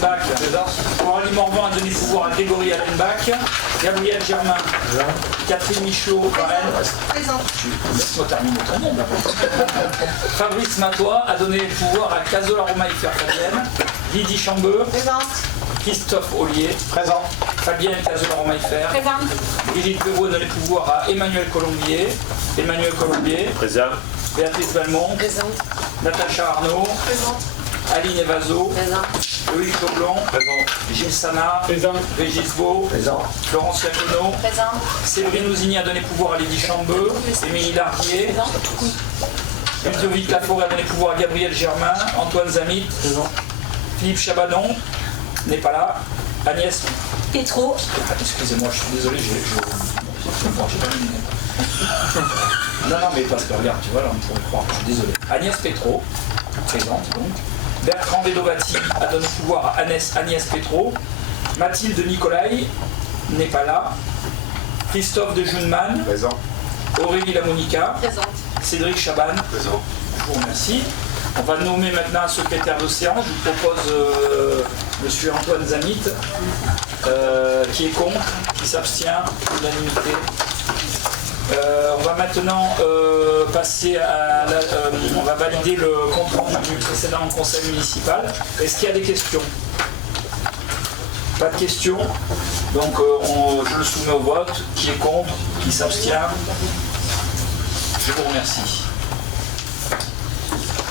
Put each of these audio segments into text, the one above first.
Delbach. Coralie Morvan a donné pouvoir à Grégory Allenbach. Gabriel Germain. Catherine Michelot, Rennes. Laisse-moi terminer ton nom d'abord. Fabrice Matois a donné le pouvoir à Cazola Romaïfer Fabienne. Lydie Chambeux. Présente. Christophe Ollier. Présent. Fabienne Cazola Romaïfer. Présente. Brigitte Perrault a donné le pouvoir à Emmanuel Colombier. Emmanuel Colombier. Présent. Béatrice Balmont. Présente. Natacha Arnaud. Présente. Aline Evazo. Présente. Loïc Leblond. Présent. Gilles Sana. Présent. Régis Beau. Présent. Florence Iacono. Présente. Séverine Ouzini a donné pouvoir à Lydie Chambeux. Émilie Lardier. Ludovic Laforêt a donné pouvoir à Gabriel Germain. Antoine Zamit. Présent. Philippe Chabadon n'est pas là. Agnès. Pétro. Excusez-moi, je suis désolé, j'ai pas mis. Non, mais parce que regarde, tu vois, là on pourrait croire, je suis désolé. Agnès Pétro, présente donc. Bertrand Vedovati a donné pouvoir à Agnès Pétro. Mathilde Nicolai n'est pas là. Christophe de Junman. Présent. Aurélie Lamonica. Présente. Cédric Chaban. Présent. Je vous remercie. On va nommer maintenant un secrétaire de séance. Je vous propose monsieur Antoine Zamit, qui est contre, qui s'abstient, l'unanimité. On va maintenant passer à on va valider le compte rendu du précédent conseil municipal. Est-ce qu'il y a des questions? Pas de questions. Donc je le soumets au vote. Qui est contre? Qui s'abstient? Je vous remercie.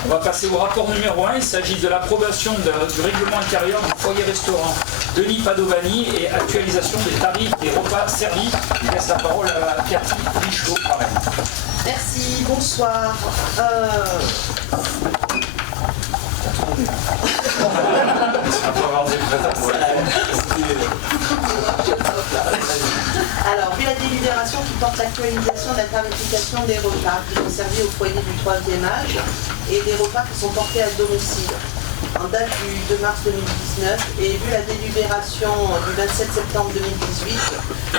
On va passer au rapport numéro 1. Il s'agit de l'approbation du règlement intérieur du foyer-restaurant Denis Padovani et actualisation des tarifs des repas servis. Je laisse la parole à Cathy Michelot, pareil. Merci, bonsoir. Alors, vu la délibération qui porte l'actualisation de la tarification des repas qui sont servis au foyer du 3e âge et des repas qui sont portés à domicile en date du 2 mars 2019 et vu la délibération du 27 septembre 2018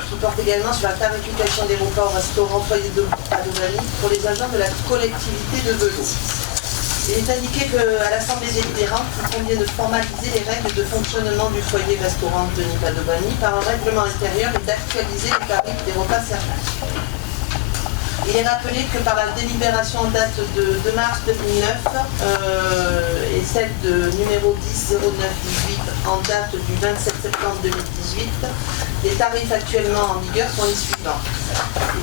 qui porte également sur la tarification des repas au restaurant foyer de Padovani pour les agents de la collectivité de Velot. Il est indiqué qu'à l'Assemblée délibérante, il convient de formaliser les règles de fonctionnement du foyer-restaurant Denis Padovani par un règlement intérieur et d'actualiser les tarifs des repas servis. Il est rappelé que par la délibération en date de 2 mars 2009 et celle de numéro 10-09-18 en date du 27 septembre 2018, les tarifs actuellement en vigueur sont les suivants.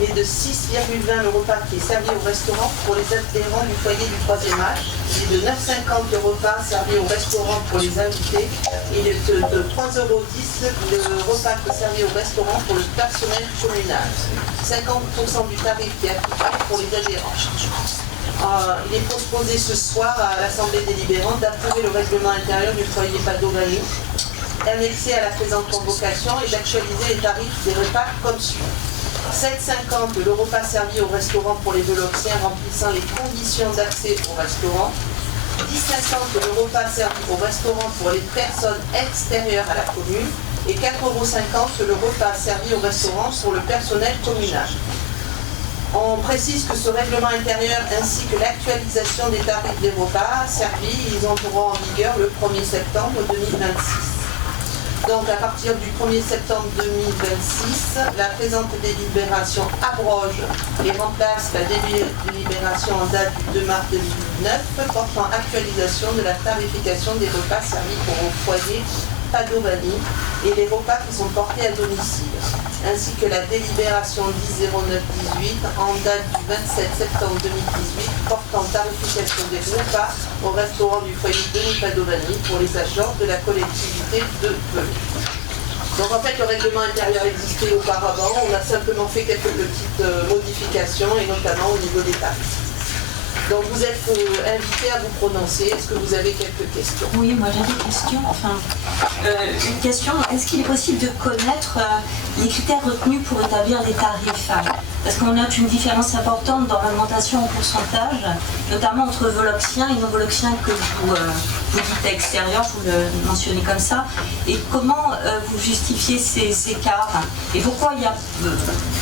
Il est de 6,20 le repas qui est servi au restaurant pour les adhérents du foyer du 3e âge. Il est de 9,50 le repas servi au restaurant pour les invités. Il est de 3,10 € le repas qui est servi au restaurant pour le personnel communal. 50% du tarif qui est applicable pour les adhérents. Il est proposé ce soir à l'Assemblée délibérante d'approuver le règlement intérieur du foyer Padovani, annexé à la présente convocation et d'actualiser les tarifs des repas comme suit. 7,50 le repas servi au restaurant pour les Veloxiens remplissant les conditions d'accès au restaurant. 10,50 le repas servi au restaurant pour les personnes extérieures à la commune. Et 4,50 € le repas servi au restaurant pour le personnel communal. On précise que ce règlement intérieur ainsi que l'actualisation des tarifs des repas servis, ils entreront en vigueur le 1er septembre 2026. Donc à partir du 1er septembre 2026, la présente délibération abroge et remplace la délibération en date du 2 mars 2019 portant actualisation de la tarification des repas servis au foyer Padovani et les repas qui sont portés à domicile, ainsi que la délibération 10-09-18 en date du 27 septembre 2018 portant tarification des repas au restaurant du foyer Denis Padovani pour les agents de la collectivité de Velot. Donc en fait le règlement intérieur existait auparavant, on a simplement fait quelques petites modifications et notamment au niveau des tarifs. Donc vous êtes invité à vous prononcer. Est-ce que vous avez quelques questions? Oui, moi j'ai des questions. Une question, est-ce qu'il est possible de connaître les critères retenus pour établir les tarifs? Parce qu'on note une différence importante dans l'augmentation en pourcentage, notamment entre Veloxiens et non Veloxiens que vous vous dites extérieur, vous le mentionnez comme ça. Et comment vous justifiez ces écarts? Et pourquoi il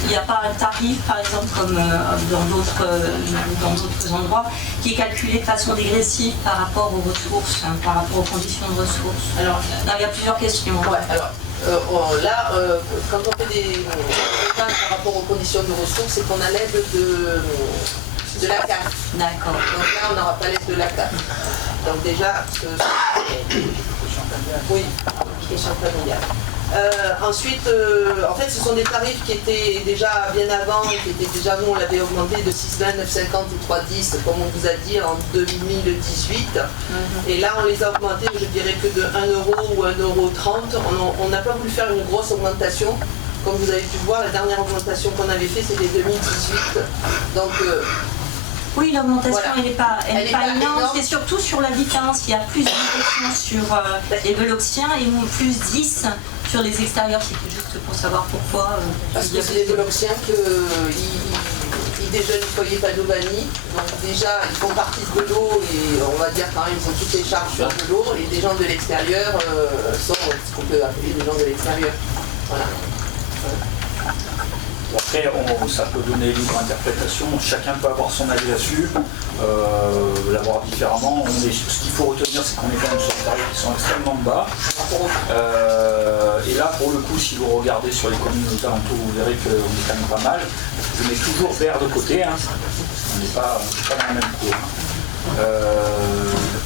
n'y a pas un tarif, par exemple, comme dans d'autres endroits, qui est calculé de façon dégressive par rapport aux ressources, par rapport aux conditions de ressources? Alors, il y a plusieurs questions. Ouais, alors, là, quand on fait des comptes par rapport aux conditions de ressources, c'est qu'on a l'aide de la CAF. D'accord. Donc là, on n'aura pas l'aide de la CAF. Donc déjà, oui, question familiale. Ensuite, en fait, ce sont des tarifs qui étaient déjà bien avant, qui étaient déjà, nous, on l'avait augmenté de 6,20, 9,50 et 3,10, comme on vous a dit, en 2018. Et là, on les a augmentés, je dirais que de 1 euro ou 1,30 €. On n'a pas voulu faire une grosse augmentation. Comme vous avez pu voir, la dernière augmentation qu'on avait fait, c'était 2018. Donc, oui, l'augmentation, voilà. elle n'est pas énorme. énorme. C'est surtout sur la différence. Il y a plus de 10% sur les Veloxiens et plus 10 sur les extérieurs. C'était juste pour savoir pourquoi. Parce que c'est les Veloxiens qu'ils déjeunent au foyer Padovani. Donc déjà, ils font partie de l'eau et on va dire quand même, ils ont toutes les charges sur de l'eau. Et les gens de l'extérieur sont ce qu'on peut appeler les gens de l'extérieur. Voilà. Après, ça peut donner libre interprétation, chacun peut avoir son avis là-dessus, l'avoir différemment. Ce qu'il faut retenir, c'est qu'on est quand même sur des tarifs qui sont extrêmement bas. Et là, pour le coup, si vous regardez sur les communes aux alentours, vous verrez qu'on est quand même pas mal. Je mets toujours vert de côté, hein. On n'est pas dans la même cour.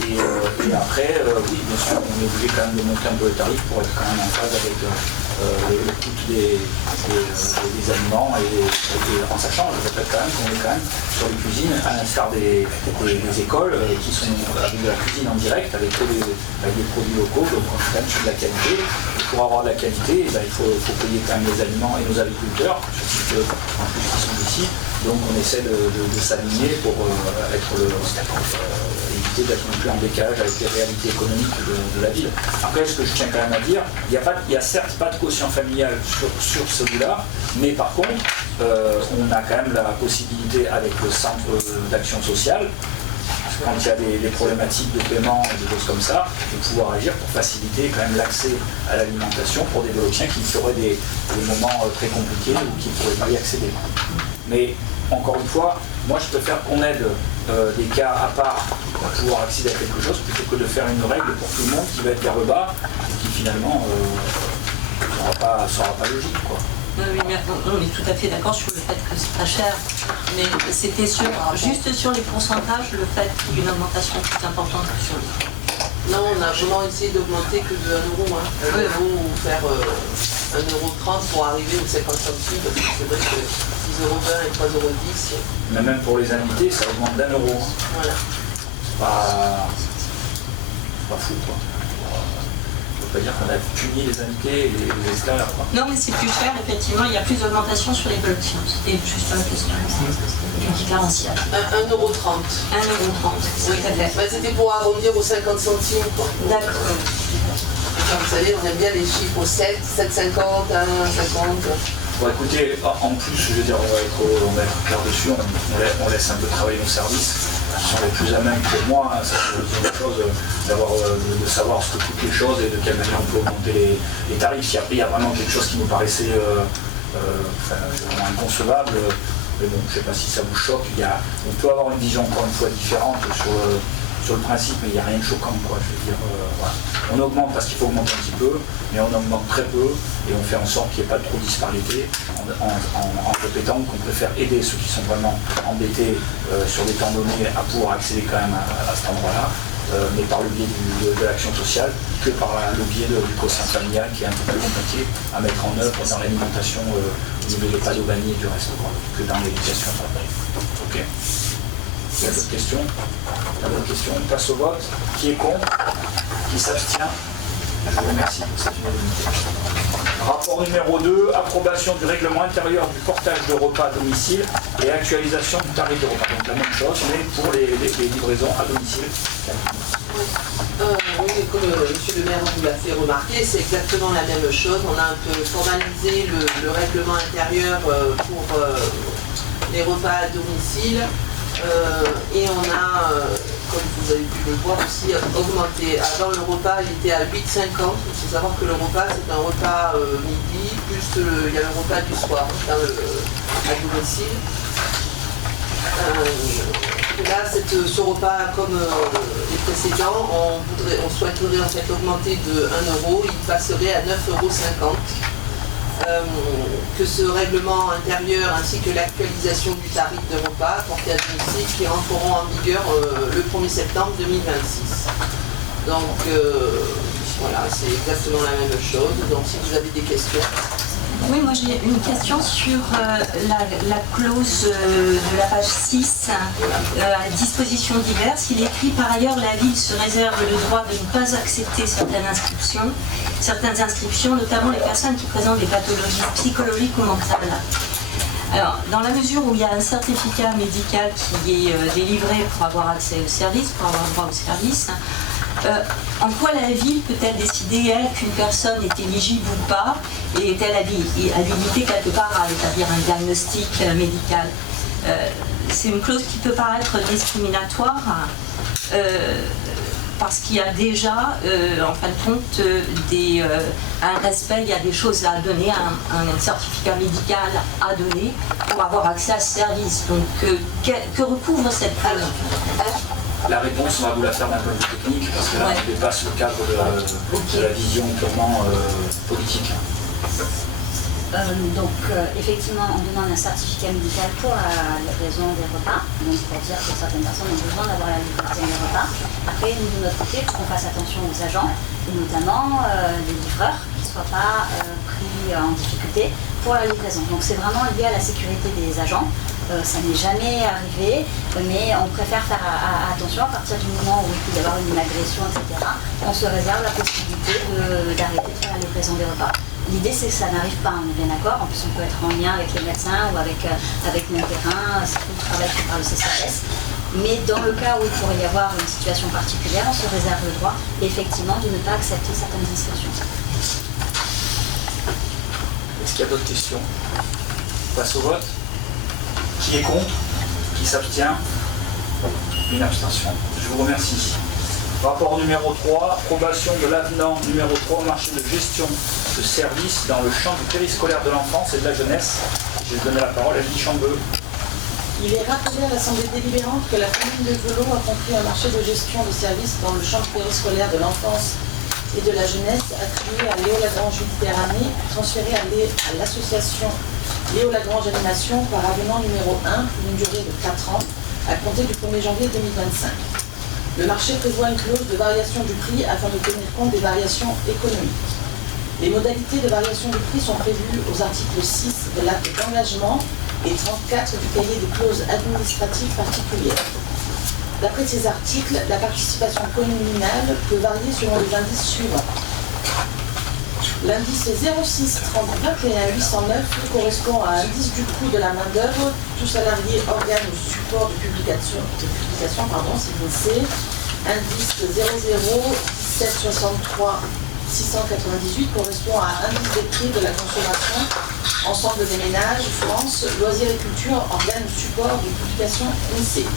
Et après, oui, bien sûr, on est obligé quand même de monter un peu les tarifs pour être quand même en phase avec le coût des aliments et en sachant, je répète quand même qu'on est quand même sur les cuisines, à l'instar des écoles qui sont avec de la cuisine en direct, avec des produits locaux, donc on est quand même sur de la qualité. Et pour avoir de la qualité, il faut payer quand même les aliments et nos agriculteurs, surtout en plus qui sont ici. Donc on essaie de s'aligner pour éviter d'être non plus en décalage avec les réalités économiques de la ville. Après, ce que je tiens quand même à dire, il n'y a certes pas de quotient familial sur celui-là, mais par contre, on a quand même la possibilité avec le centre d'action sociale, quand il y a des problématiques de paiement, des choses comme ça, de pouvoir agir pour faciliter quand même l'accès à l'alimentation pour des Veloxiens qui feraient des moments très compliqués ou qui ne pourraient pas y accéder. Mais encore une fois, moi je préfère qu'on aide des cas à part pour pouvoir accéder à quelque chose plutôt que de faire une règle pour tout le monde qui va être vers le bas et qui finalement ne sera pas logique, quoi. Oui, mais on est tout à fait d'accord sur le fait que c'est pas cher, mais c'était juste sur les pourcentages, le fait qu'il y ait une augmentation plus importante que sur les... Non, on a vraiment essayé d'augmenter que de 1 euro. 1 euro ou faire 1,30 € pour arriver aux 50 centimes, parce que c'est vrai que 6,20 € et 3,10 €. Mais même pour les invités, ça augmente d'1 euro. Voilà. C'est pas fou, quoi. On peut pas dire qu'on a puni les invités et les extérieurs, quoi. Non, mais c'est plus cher, effectivement, il y a plus d'augmentation sur les Veloxiens. C'était juste une question différentielle. 1,30 €. 1,30 €, Oui, c'était pour arrondir aux 50 centimes, quoi. D'accord. Comme vous savez, on aime bien les chiffres aux 7, 7,50, 1,50. Bon, écoutez, en plus, je veux dire, on va être clair dessus, on laisse un peu travailler nos services. Ce sont les plus à même pour moi, hein, ça c'est une chose de savoir ce que coûtent les choses et de quelle manière on peut augmenter les tarifs. Si après il y a vraiment quelque chose qui nous paraissait vraiment inconcevable, mais bon, je ne sais pas si ça vous choque, on peut avoir une vision encore une fois différente sur le principe, mais il n'y a rien de choquant, quoi. Je veux dire, voilà. On augmente parce qu'il faut augmenter un petit peu, mais on augmente très peu et on fait en sorte qu'il n'y ait pas trop de disparité en répétant qu'on préfère aider ceux qui sont vraiment embêtés sur des temps donnés à pouvoir accéder quand même à cet endroit-là, mais par le biais de l'action sociale que par le biais du quotient familial qui est un peu plus compliqué à mettre en œuvre dans l'alimentation au niveau des Padovani et du reste, quoi, que dans l'éducation. Ok. Il y a d'autres questions? On passe au vote. Qui est contre? Qui s'abstient? Je vous remercie pour cette unanimité. Rapport numéro 2, approbation du règlement intérieur du portage de repas à domicile et actualisation du tarif de repas. Donc la même chose, mais pour les livraisons à domicile. Oui, comme monsieur le maire vous l'a fait remarquer, c'est exactement la même chose. On a un peu formalisé le règlement intérieur pour les repas à domicile. Et on a comme vous avez pu le voir aussi, augmenté. Avant, le repas il était à 8,50. Il faut savoir que le repas, c'est un repas midi, plus il y a le repas du soir à domicile. Là, ce repas, comme les précédents, on souhaiterait en fait augmenter de 1 €, il passerait à 9,50 €. Que ce règlement intérieur ainsi que l'actualisation du tarif de repas porté à domicile qui entreront en vigueur le 1er septembre 2026. Donc voilà, c'est exactement la même chose. Donc si vous avez des questions. Oui, moi j'ai une question sur la clause de la page 6, à disposition diverses. Il est écrit par ailleurs la ville se réserve le droit de ne pas accepter certaines inscriptions, notamment les personnes qui présentent des pathologies psychologiques ou mentales. Alors, dans la mesure où il y a un certificat médical qui est délivré pour avoir accès au service, pour avoir droit au service, en quoi la ville peut-elle décider, elle, qu'une personne est éligible ou pas, et est-elle habilitée quelque part à établir un diagnostic médical? C'est une clause qui peut paraître discriminatoire, parce qu'il y a déjà, en fin de compte, un respect, il y a des choses à donner, un certificat médical à donner pour avoir accès à ce service. Donc, que recouvre cette clause? La réponse, on va vous la faire d'un point de vue technique, parce que là, on dépasse le cadre de la vision purement politique. Effectivement, on demande un certificat médical pour la livraison des repas, donc pour dire que certaines personnes ont besoin d'avoir la livraison des repas. Après, nous, de notre côté, il faut qu'on fasse attention aux agents, et notamment les livreurs, qui ne soient pas pris en difficulté pour la livraison. Donc c'est vraiment lié à la sécurité des agents. Ça n'est jamais arrivé, mais on préfère faire attention à partir du moment où il peut y avoir une agression, etc. On se réserve la possibilité d'arrêter de faire la livraison des repas. L'idée, c'est que ça n'arrive pas, on est bien d'accord. En plus, on peut être en lien avec les médecins ou avec mon terrain, c'est tout le travail fait par le CCAS. Mais dans le cas où il pourrait y avoir une situation particulière, on se réserve le droit, effectivement, de ne pas accepter certaines inscriptions. Est-ce qu'il y a d'autres questions? On passe au vote. Qui est contre? Qui s'abstient? Une abstention. Je vous remercie. Rapport numéro 3, approbation de l'avenant numéro 3 au marché de gestion de services dans le champ du périscolaire de l'enfance et de la jeunesse. Je vais donner la parole à Lydie Chambeux. Il est rappelé à l'Assemblée délibérante que la commune de Velot a conclu un marché de gestion de services dans le champ périscolaire de l'enfance et de la jeunesse attribué à Léo Lagrange Méditerranée, transféré à l'association Léo Lagrange Animation par avenant numéro 1 pour une durée de 4 ans à compter du 1er janvier 2025. Le marché prévoit une clause de variation du prix afin de tenir compte des variations économiques. Les modalités de variation du prix sont prévues aux articles 6 de l'acte d'engagement et 34 du cahier des clauses administratives particulières. D'après ces articles, la participation communale peut varier selon les indices suivants. L'indice 06 30 21 809 correspond à l'indice du coût de la main-d'œuvre, tout salarié, organe ou support de publication si vous le savez. Indice 00 17 63 698 correspond à indice des prix de la consommation, ensemble des ménages, France, loisirs et culture, organe ou support de publication INSEE.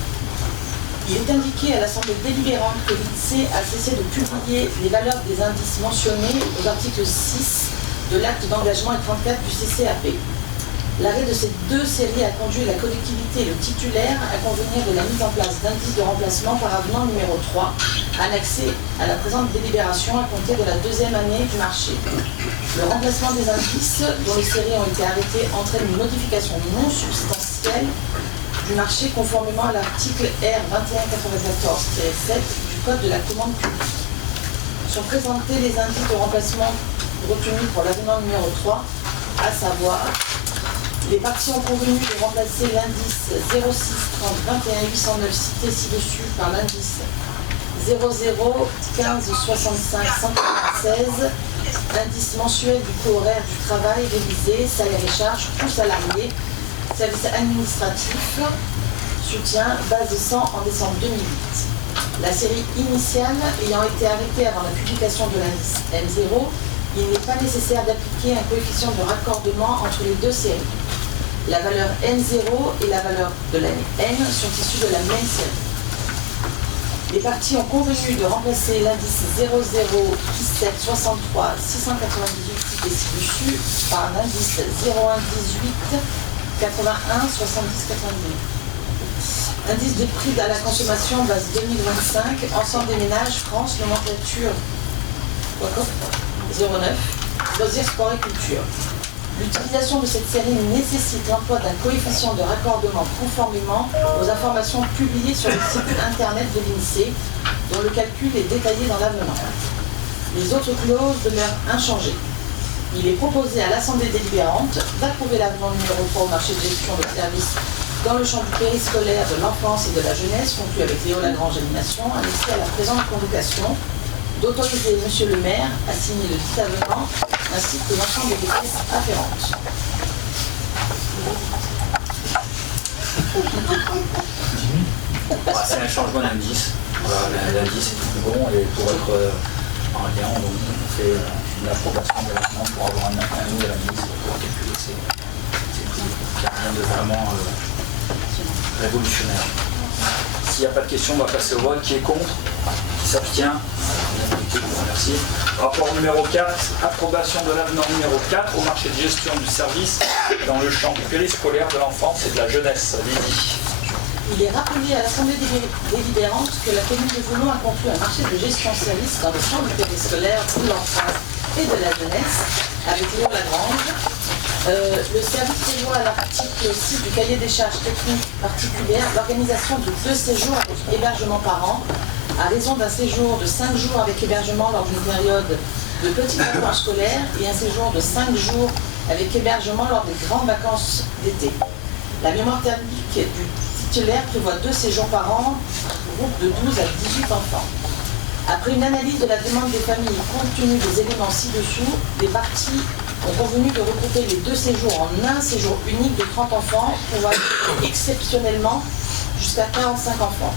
Il est indiqué à l'Assemblée délibérante que l'INSEE a cessé de publier les valeurs des indices mentionnés aux articles 6 de l'acte d'engagement et 34 du CCAP. L'arrêt de ces deux séries a conduit la collectivité et le titulaire à convenir de la mise en place d'indices de remplacement par avenant numéro 3, annexé à la présente délibération à compter de la deuxième année du marché. Le remplacement des indices dont les séries ont été arrêtées entraîne une modification non substantielle du marché conformément à l'article R 2194-7 du Code de la commande publique. Sont présentés les indices de remplacement retenus pour l'avenant numéro 3, à savoir les parties ont convenu de remplacer l'indice 06 30 21 809 cité ci-dessus par l'indice 00 15 65 196, indice mensuel du coût horaire du travail révisé, salaire et charges, coût salarié, service administratif, soutien, base de 100 en décembre 2008. La série initiale ayant été arrêtée avant la publication de l'indice M0, il n'est pas nécessaire d'appliquer un coefficient de raccordement entre les deux séries. La valeur N0 et la valeur de l'année N sont issues de la même série. Les parties ont convenu de remplacer l'indice 0017 63 698 cité ci-dessus par un indice 0118 81 70 82. Indice de prix à la consommation base 2025, ensemble des ménages, France, nomenclature 09, loisirs, sport et culture. L'utilisation de cette série nécessite l'emploi d'un coefficient de raccordement conformément aux informations publiées sur le site internet de l'INSEE, dont le calcul est détaillé dans l'avenant. Les autres clauses demeurent inchangées. Il est proposé à l'Assemblée délibérante d'approuver l'avenant numéro 3 au marché de gestion de services dans le champ du périscolaire de l'enfance et de la jeunesse, conclu avec Léo Lagrange Animation, annexé à la présente convocation, d'autoriser M. le maire à signer le dit avenant ainsi que l'ensemble des pièces afférentes. C'est un changement d'indice. Voilà, l'indice est tout bon et pour être en lien, on fait une approbation de l'avenant pour avoir un nouvel indice pour calculer ces prix. Il n'y a rien de vraiment révolutionnaire. S'il n'y a pas de questions, on va passer au vote. Qui est contre? Qui s'abstient? Merci. Rapport numéro 4, approbation de l'avenant numéro 4 au marché de gestion du service dans le champ du périscolaire de l'enfance et de la jeunesse. Lydie. Il est rappelé à l'Assemblée délibérante que la commune de Voulon a conclu un marché de gestion service dans le champ du périscolaire de l'enfance et de la jeunesse avec Léo Lagrange. Le service prévoit à l'article 6 du cahier des charges techniques particulières l'organisation de 2 séjours avec hébergement par an, à raison d'un séjour de 5 jours avec hébergement lors d'une période de petites vacances scolaires et un séjour de 5 jours avec hébergement lors des grandes vacances d'été. La mémoire thermique du titulaire prévoit 2 séjours par an, groupe de 12 à 18 enfants. Après une analyse de la demande des familles compte tenu des éléments ci-dessous, les parties ont convenu de regrouper les 2 séjours en un séjour unique de 30 enfants, pouvant être exceptionnellement jusqu'à 45 enfants.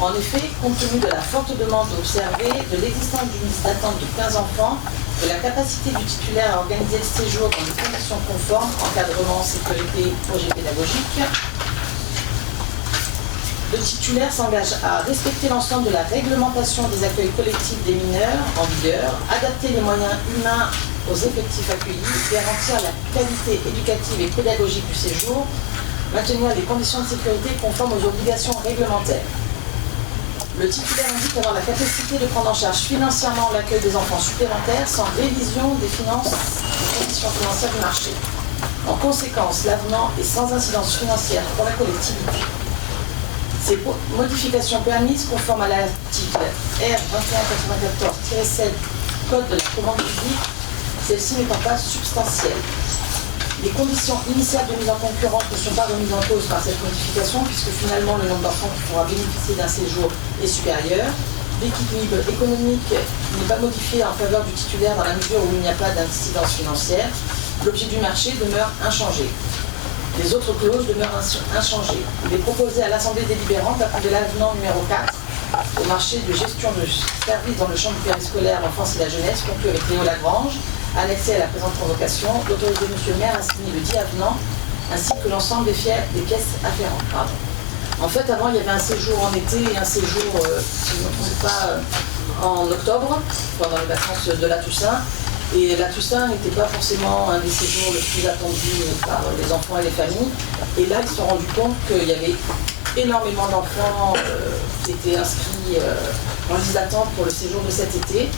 En effet, compte tenu de la forte demande observée, de l'existence d'une liste d'attente de 15 enfants, de la capacité du titulaire à organiser le séjour dans des conditions conformes, encadrement, sécurité, projet pédagogique, le titulaire s'engage à respecter l'ensemble de la réglementation des accueils collectifs des mineurs en vigueur, adapter les moyens humains aux effectifs accueillis, garantir la qualité éducative et pédagogique du séjour, maintenir les conditions de sécurité conformes aux obligations réglementaires. Le titulaire indique avoir la capacité de prendre en charge financièrement l'accueil des enfants supplémentaires sans révision des conditions financières du marché. En conséquence, l'avenant est sans incidence financière pour la collectivité. Ces modifications permises conformes à l'article R2194-7 Code de la commande publique, celles-ci n'étant pas substantielles. Les conditions initiales de mise en concurrence ne sont pas remises en cause par cette modification puisque finalement le nombre d'enfants qui pourra bénéficier d'un séjour est supérieur. L'équilibre économique n'est pas modifié en faveur du titulaire dans la mesure où il n'y a pas d'incidence financière. L'objet du marché demeure inchangé. Les autres clauses demeurent inchangées. Il est proposé à l'Assemblée délibérante d'approuver l'avenant numéro 4 au marché de gestion de services dans le champ du périscolaire, l'enfance et la jeunesse, conclu avec Léo Lagrange, annexé à la présente convocation, d'autoriser M. le maire à signer le dit avenant, ainsi que l'ensemble des pièces afférentes. Pardon. En fait, avant, il y avait un séjour en été et un séjour, si je ne me trompe pas, en octobre, pendant les vacances de la Toussaint. Et la Toussaint n'était pas forcément un des séjours le plus attendu par les enfants et les familles. Et là, ils se sont rendus compte qu'il y avait énormément d'enfants qui étaient inscrits en liste d'attente pour le séjour de cet été.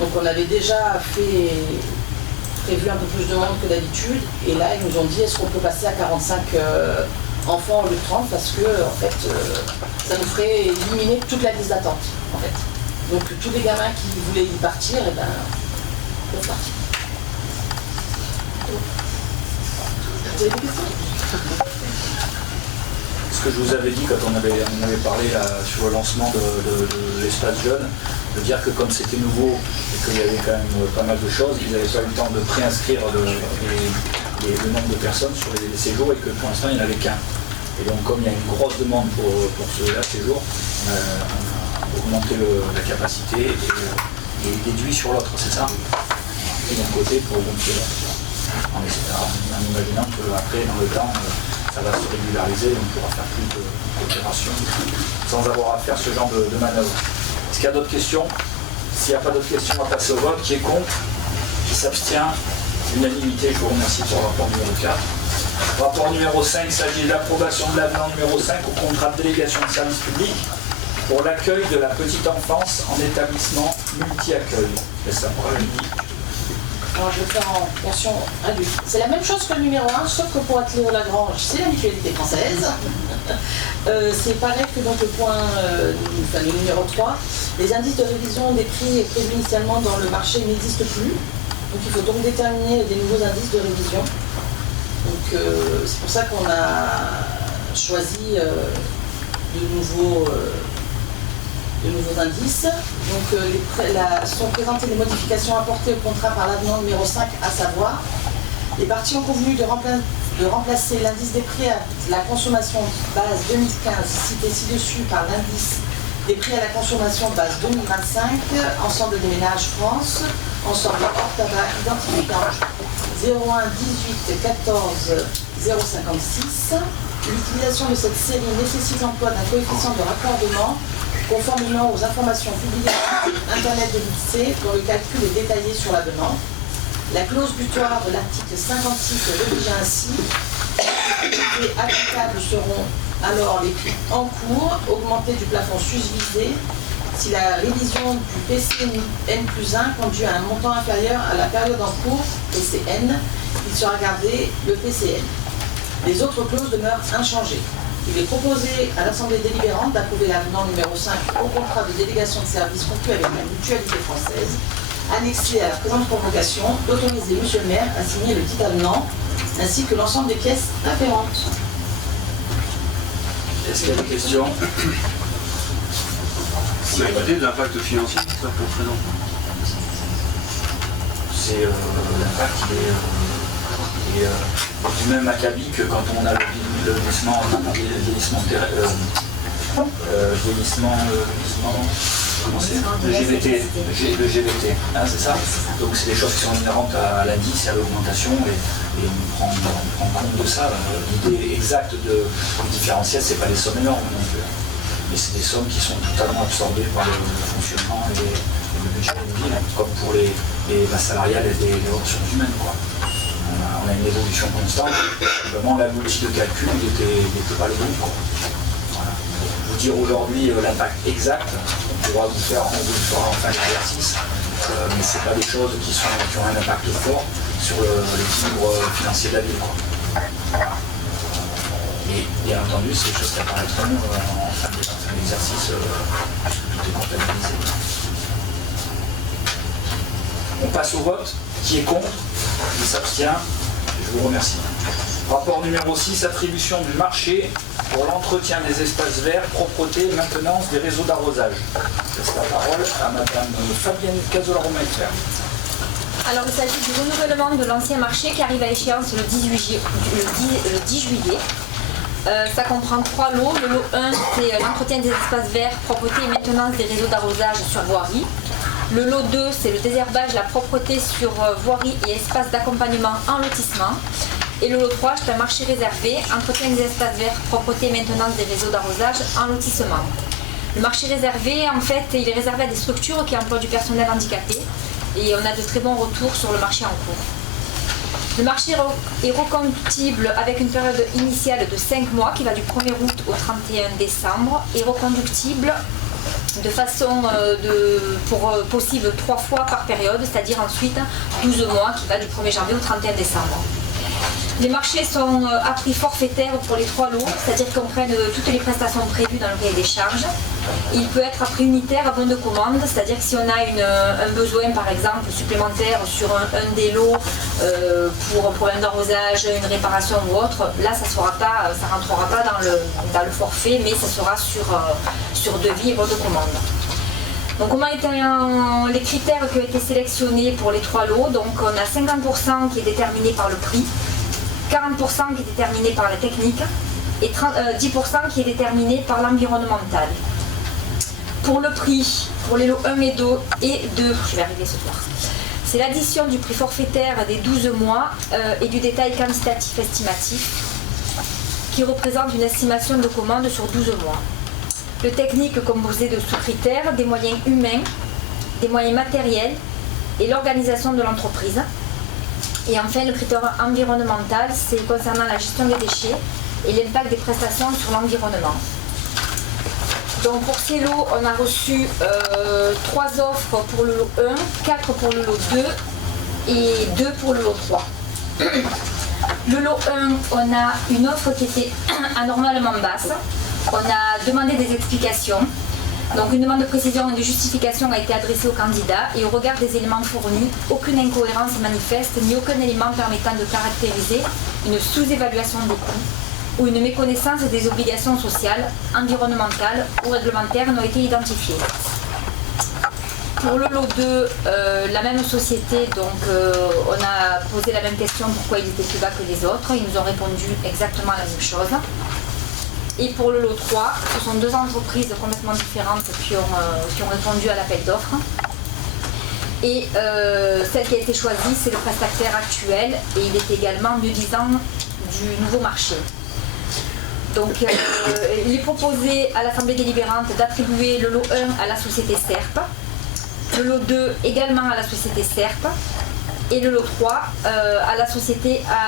Donc on avait déjà prévu un peu plus de monde que d'habitude. Et là, ils nous ont dit, est-ce qu'on peut passer à 45 enfants au lieu de 30 parce que, en fait, ça nous ferait éliminer toute la liste d'attente, en fait. Donc tous les gamins qui voulaient y partir, eh ben, peuvent partir. Vous avez des questions? Ce que je vous avais dit quand on avait parlé là, sur le lancement de l'espace jeune, de dire que comme c'était nouveau et qu'il y avait quand même pas mal de choses, ils n'avaient pas eu le temps de préinscrire le nombre de personnes sur les séjours et que pour l'instant il n'y en avait qu'un. Et donc comme il y a une grosse demande pour ce séjour, on a augmenté la capacité et déduit sur l'autre, c'est ça? Et d'un côté pour augmenter l'autre. En imaginant qu'après, dans le temps, ça va se régulariser, on pourra faire plus d'opérations sans avoir à faire ce genre de manœuvre. Est-ce qu'il y a d'autres questions? S'il n'y a pas d'autres questions, on va passer au vote. Qui est contre? Qui s'abstient? Unanimité, je vous remercie pour le rapport numéro 4. Rapport numéro 5, il s'agit de l'approbation de l'avenant numéro 5 au contrat de délégation de service public pour l'accueil de la petite enfance en établissement multi-accueil. C'est ça, Alors je vais faire en version réduite. C'est la même chose que le numéro 1, sauf que pour Athéo Lagrange, c'est la mutualité française. C'est pareil que donc le point, le numéro 3. Les indices de révision des prix prévus initialement dans le marché n'existent plus. Donc il faut donc déterminer des nouveaux indices de révision. Donc c'est pour ça qu'on a choisi de nouveaux indices. Donc sont présentées les modifications apportées au contrat par l'avenant numéro 5, à savoir, les parties ont convenu de remplacer l'indice des prix à la consommation base 2015, cité ci-dessus, par l'indice des prix à la consommation base 2025, ensemble des ménages France, ensemble hors tabac identifiant 01 18 14 056. L'utilisation de cette série nécessite l'emploi d'un coefficient de raccordement conformément aux informations publiées sur Internet de l'INSEE, dont le calcul est détaillé sur la demande. La clause butoir de l'article 56 rédige ainsi: les prix applicables seront alors les prix en cours, augmentés du plafond susvisé, si la révision du PCN+1 conduit à un montant inférieur à la période en cours, PCN, il sera gardé le PCN. Les autres clauses demeurent inchangées. Il est proposé à l'Assemblée délibérante d'approuver l'avenant numéro 5 au contrat de délégation de service conclu avec la mutualité française, annexé à la présente convocation, d'autoriser M. le maire à signer le dit avenant, ainsi que l'ensemble des pièces afférentes. Est-ce qu'il y a des questions? Vous avez une idée de l'impact financier que ça représente? C'est l'impact, il est du même acabit que quand on a le vieillissement comment c'est, le GVT, hein, c'est ça. Donc c'est des choses qui sont inhérentes à l'indice, à l'augmentation, et on prend compte de ça. L'idée exacte du différentiel, c'est pas des sommes énormes non plus, mais c'est des sommes qui sont totalement absorbées par le fonctionnement et le budget de ville, comme pour les masses salariales et les ressources humaines, quoi. On a une évolution constante. Vraiment, l'outil de calcul n'était pas le bon, quoi. Voilà. Vous dire aujourd'hui l'impact exact, on pourra vous faire, on vous le fera en fin d'exercice, mais ce n'est pas des choses qui ont un impact fort sur l'équilibre financier de la ville, quoi. Et bien entendu, c'est des choses qui apparaîtront en fin d'exercice, puisque tout est comptabilisé. On passe au vote. Qui est contre? Qui s'abstient? Je vous remercie. Rapport numéro 6, attribution du marché pour l'entretien des espaces verts, propreté et maintenance des réseaux d'arrosage. Je laisse la parole à Madame Fabienne Cazola-Romain-Fer. Alors il s'agit du renouvellement de l'ancien marché qui arrive à échéance le 10 juillet. Ça comprend 3 lots. Le lot 1, c'est l'entretien des espaces verts, propreté et maintenance des réseaux d'arrosage sur voirie. Le lot 2, c'est le désherbage, la propreté sur voirie et espaces d'accompagnement en lotissement. Et le lot 3, c'est un marché réservé, entretien des espaces verts, propreté et maintenance des réseaux d'arrosage en lotissement. Le marché réservé, en fait, il est réservé à des structures qui emploient du personnel handicapé et on a de très bons retours sur le marché en cours. Le marché est reconductible avec une période initiale de 5 mois qui va du 1er août au 31 décembre et reconductible de façon possible 3 fois par période, c'est-à-dire ensuite 12 mois qui va du 1er janvier au 31 décembre. Les marchés sont à prix forfaitaire pour les 3 lots, c'est-à-dire qu'ils comprennent toutes les prestations prévues dans le cahier des charges. Il peut être à prix unitaire à bon de commande, c'est-à-dire que si on a un besoin par exemple supplémentaire sur un des lots pour un problème d'arrosage, une réparation ou autre, là ça ne rentrera pas dans le forfait, mais ça sera sur devis et bon de commande. Donc comment étaient les critères qui ont été sélectionnés pour les 3 lots? Donc on a 50% qui est déterminé par le prix, 40% qui est déterminé par la technique et 10% qui est déterminé par l'environnemental. Pour le prix, pour les lots 1 et 2, je vais arriver ce soir, c'est l'addition du prix forfaitaire des 12 mois et du détail quantitatif estimatif ce qui représente une estimation de commande sur 12 mois. Le technique composé de sous-critères, des moyens humains, des moyens matériels et l'organisation de l'entreprise. Et enfin, le critère environnemental, c'est concernant la gestion des déchets et l'impact des prestations sur l'environnement. Donc pour ces lots, on a reçu 3 offres pour le lot 1, 4 pour le lot 2 et 2 pour le lot 3. Le lot 1, on a une offre qui était anormalement basse. On a demandé des explications. Donc une demande de précision et de justification a été adressée au candidat et au regard des éléments fournis, aucune incohérence manifeste ni aucun élément permettant de caractériser une sous-évaluation des coûts ou une méconnaissance des obligations sociales, environnementales ou réglementaires n'ont été identifiées. Pour le lot 2, la même société, donc on a posé la même question, pourquoi il était plus bas que les autres. Ils nous ont répondu exactement la même chose. Et pour le lot 3, ce sont 2 entreprises complètement différentes qui ont répondu à l'appel d'offres. Et celle qui a été choisie, c'est le prestataire actuel et il est également mieux disant du nouveau marché. Donc il est proposé à l'Assemblée délibérante d'attribuer le lot 1 à la société SERP, le lot 2 également à la société SERP et le lot 3 à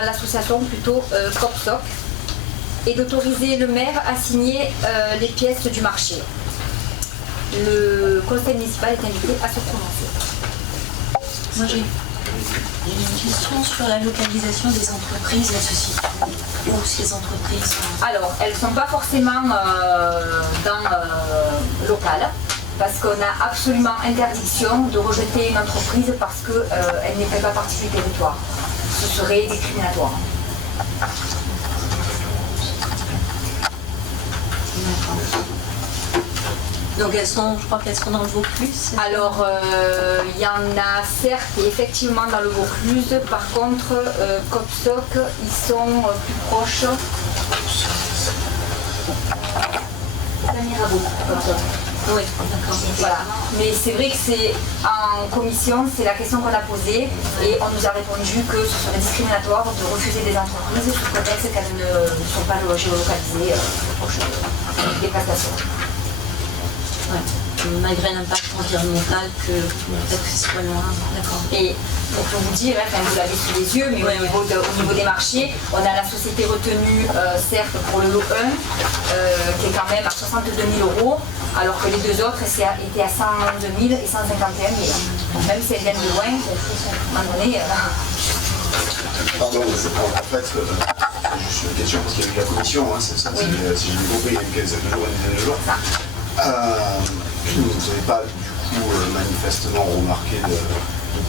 l'association COPSOC, et d'autoriser le maire à signer les pièces du marché. Le conseil municipal est invité à se prononcer. Moi j'ai une question sur la localisation des entreprises associées. Où ces entreprises sont... Alors, elles ne sont pas forcément locales, parce qu'on a absolument interdiction de rejeter une entreprise parce qu'elle ne fait pas partie du territoire. Ce serait discriminatoire. Donc je crois qu'elles sont dans le Vaucluse. Alors, il y en a certes et effectivement dans le Vaucluse. Par contre, COPSOC, ils sont plus proches. Oui, d'accord. Voilà. Mais c'est vrai que c'est en commission, c'est la question qu'on a posée et on nous a répondu que ce serait discriminatoire de refuser des entreprises sous prétexte qu'elles ne sont pas géolocalisées proches des prestations. Ouais. Malgré l'impact environnemental que peut-être que ce soit loin. D'accord. Et pour vous dire, vous l'avez sous les yeux, mais au niveau des marchés, on a la société retenue, certes pour le lot 1, qui est quand même à 62 000 €, alors que les 2 autres étaient à 102 000 et 151 000. Même si elles viennent de loin, à un moment donné... Pardon, en fait, juste une question parce qu'il y a eu la commission, hein, c'est ça, si j'ai bien compris, il y a une quinzaine de jours, une dizaine de jours. Vous n'avez pas du coup manifestement remarqué de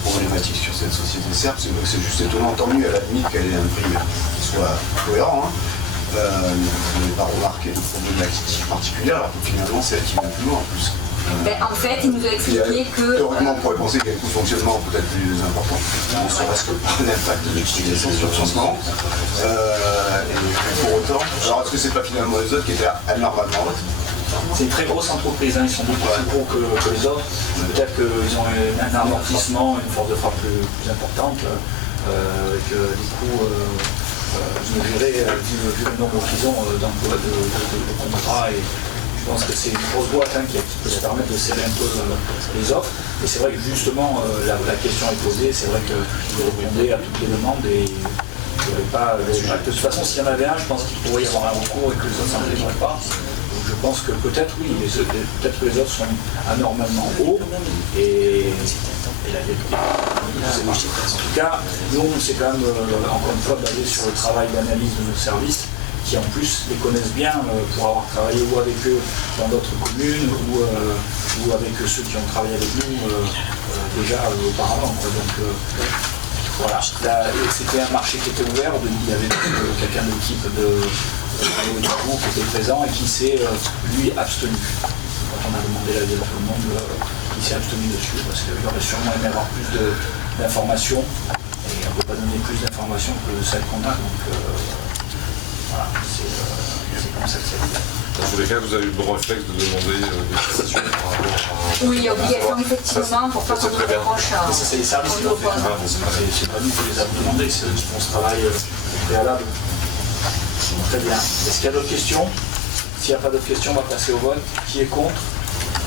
problématique sur cette société SERP, c'est juste étonnant, tant mieux à la limite qu'elle ait un prix qui soit cohérent. Hein. Vous n'avez pas remarqué de problématique particulière alors que finalement c'est elle qui va plus loin en plus. En fait, il nous a expliqué que... Théoriquement, on pourrait penser qu'il y a un coût de fonctionnement peut-être plus important, ne serait-ce que par l'impact de l'utilisation sur le financement. Et pour autant, alors est-ce que c'est pas finalement les autres qui étaient anormalement hautes? C'est une très grosse entreprise, hein. Ils sont beaucoup plus gros que les autres. Peut-être qu'ils ont un amortissement, une force de frappe plus importante, avec des coûts mesurés vu le nombre qu'ils ont d'emplois de contrats. Et je pense que c'est une grosse boîte qui peut se permettre de serrer un peu les offres. Et c'est vrai que justement, la question est posée, c'est vrai qu'ils répondaient à toutes les demandes et il n'y avait pas... De toute façon, s'il y en avait un, je pense qu'il pourrait y avoir un recours et que les autres s'en délivreraient pas. Je pense que peut-être oui, peut-être que les autres sont anormalement hauts et la vérité. En tout cas, nous, c'est quand même encore une fois basé sur le travail d'analyse de nos services qui en plus les connaissent bien pour avoir travaillé ou avec eux dans d'autres communes ou avec ceux qui ont travaillé avec nous déjà auparavant. Donc voilà, c'était un marché qui était ouvert, il y avait quelqu'un de l'équipe du groupe qui était présent et qui s'est lui abstenu. Quand on a demandé l'avis de tout le monde, il s'est abstenu dessus parce qu'il aurait sûrement aimé avoir plus d'informations et on ne peut pas donner plus d'informations que celles qu'on a. Donc voilà, c'est comme ça que c'est. Dans tous les cas, vous avez eu le bon réflexe de demander des prestations par rapport à... Oui, obligation effectivement pour pas qu'on nous reproche. C'est les services qui l'ont fait, c'est pas nous qui les avons demandé, c'est eux qui font ce travail préalable. Très bien. Est-ce qu'il y a d'autres questions? S'il n'y a pas d'autres questions, on va passer au vote. Qui est contre?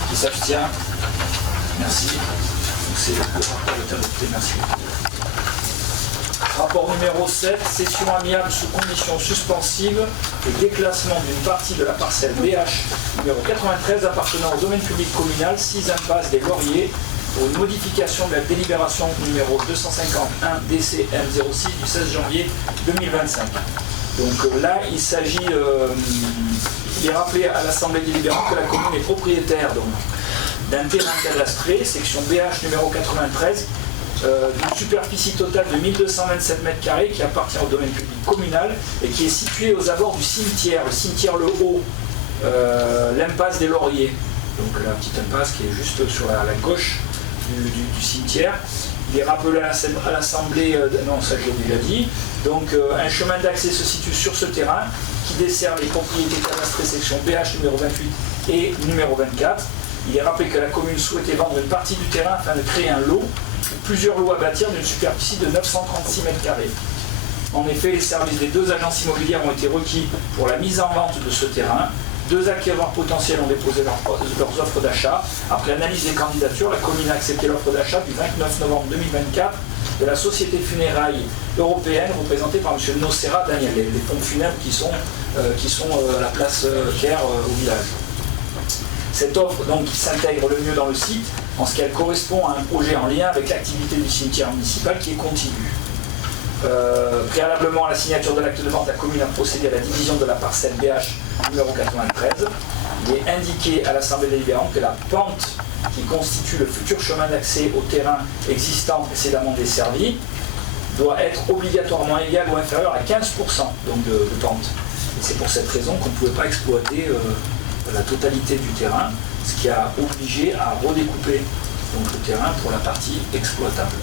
Qui s'abstient? Merci. Donc c'est le rapport est adopté. Merci. Rapport numéro 7, cession amiable sous conditions suspensives et déclassement d'une partie de la parcelle BH numéro 93 appartenant au domaine public communal 6 impasse des Lauriers pour une modification de la délibération numéro 251 DCM06 du 16 janvier 2025. Donc là, il s'agit, il est rappelé à l'Assemblée délibérante que la commune est propriétaire d'un terrain cadastré, section BH numéro 93, d'une superficie totale de 1227 m² qui appartient au domaine public communal et qui est situé aux abords du cimetière, le cimetière Le Haut, l'impasse des Lauriers. Donc la petite impasse qui est juste sur la gauche du cimetière. Il est rappelé à l'Assemblée, non ça je l'ai déjà dit. Donc un chemin d'accès se situe sur ce terrain qui dessert les propriétés cadastrées section BH numéro 28 et numéro 24. Il est rappelé que la commune souhaitait vendre une partie du terrain afin de créer un lot, plusieurs lots à bâtir d'une superficie de 936 m². En effet, les services des 2 agences immobilières ont été requis pour la mise en vente de ce terrain. 2 acquéreurs potentiels ont déposé leurs offres d'achat. Après analyse des candidatures, la commune a accepté l'offre d'achat du 29 novembre 2024 de la société funéraille européenne représentée par M. Nocera Daniel, les pompes funèbres qui sont à la place Caire au village. Cette offre donc s'intègre le mieux dans le site en ce qu'elle correspond à un projet en lien avec l'activité du cimetière municipal qui est continu. Préalablement à la signature de l'acte de vente, la commune a procédé à la division de la parcelle BH numéro 93. Il est indiqué à l'Assemblée délibérante que la pente qui constitue le futur chemin d'accès au terrain existant précédemment desservi doit être obligatoirement égale ou inférieure à 15% donc de pente. Et c'est pour cette raison qu'on ne pouvait pas exploiter la totalité du terrain, ce qui a obligé à redécouper donc, le terrain pour la partie exploitable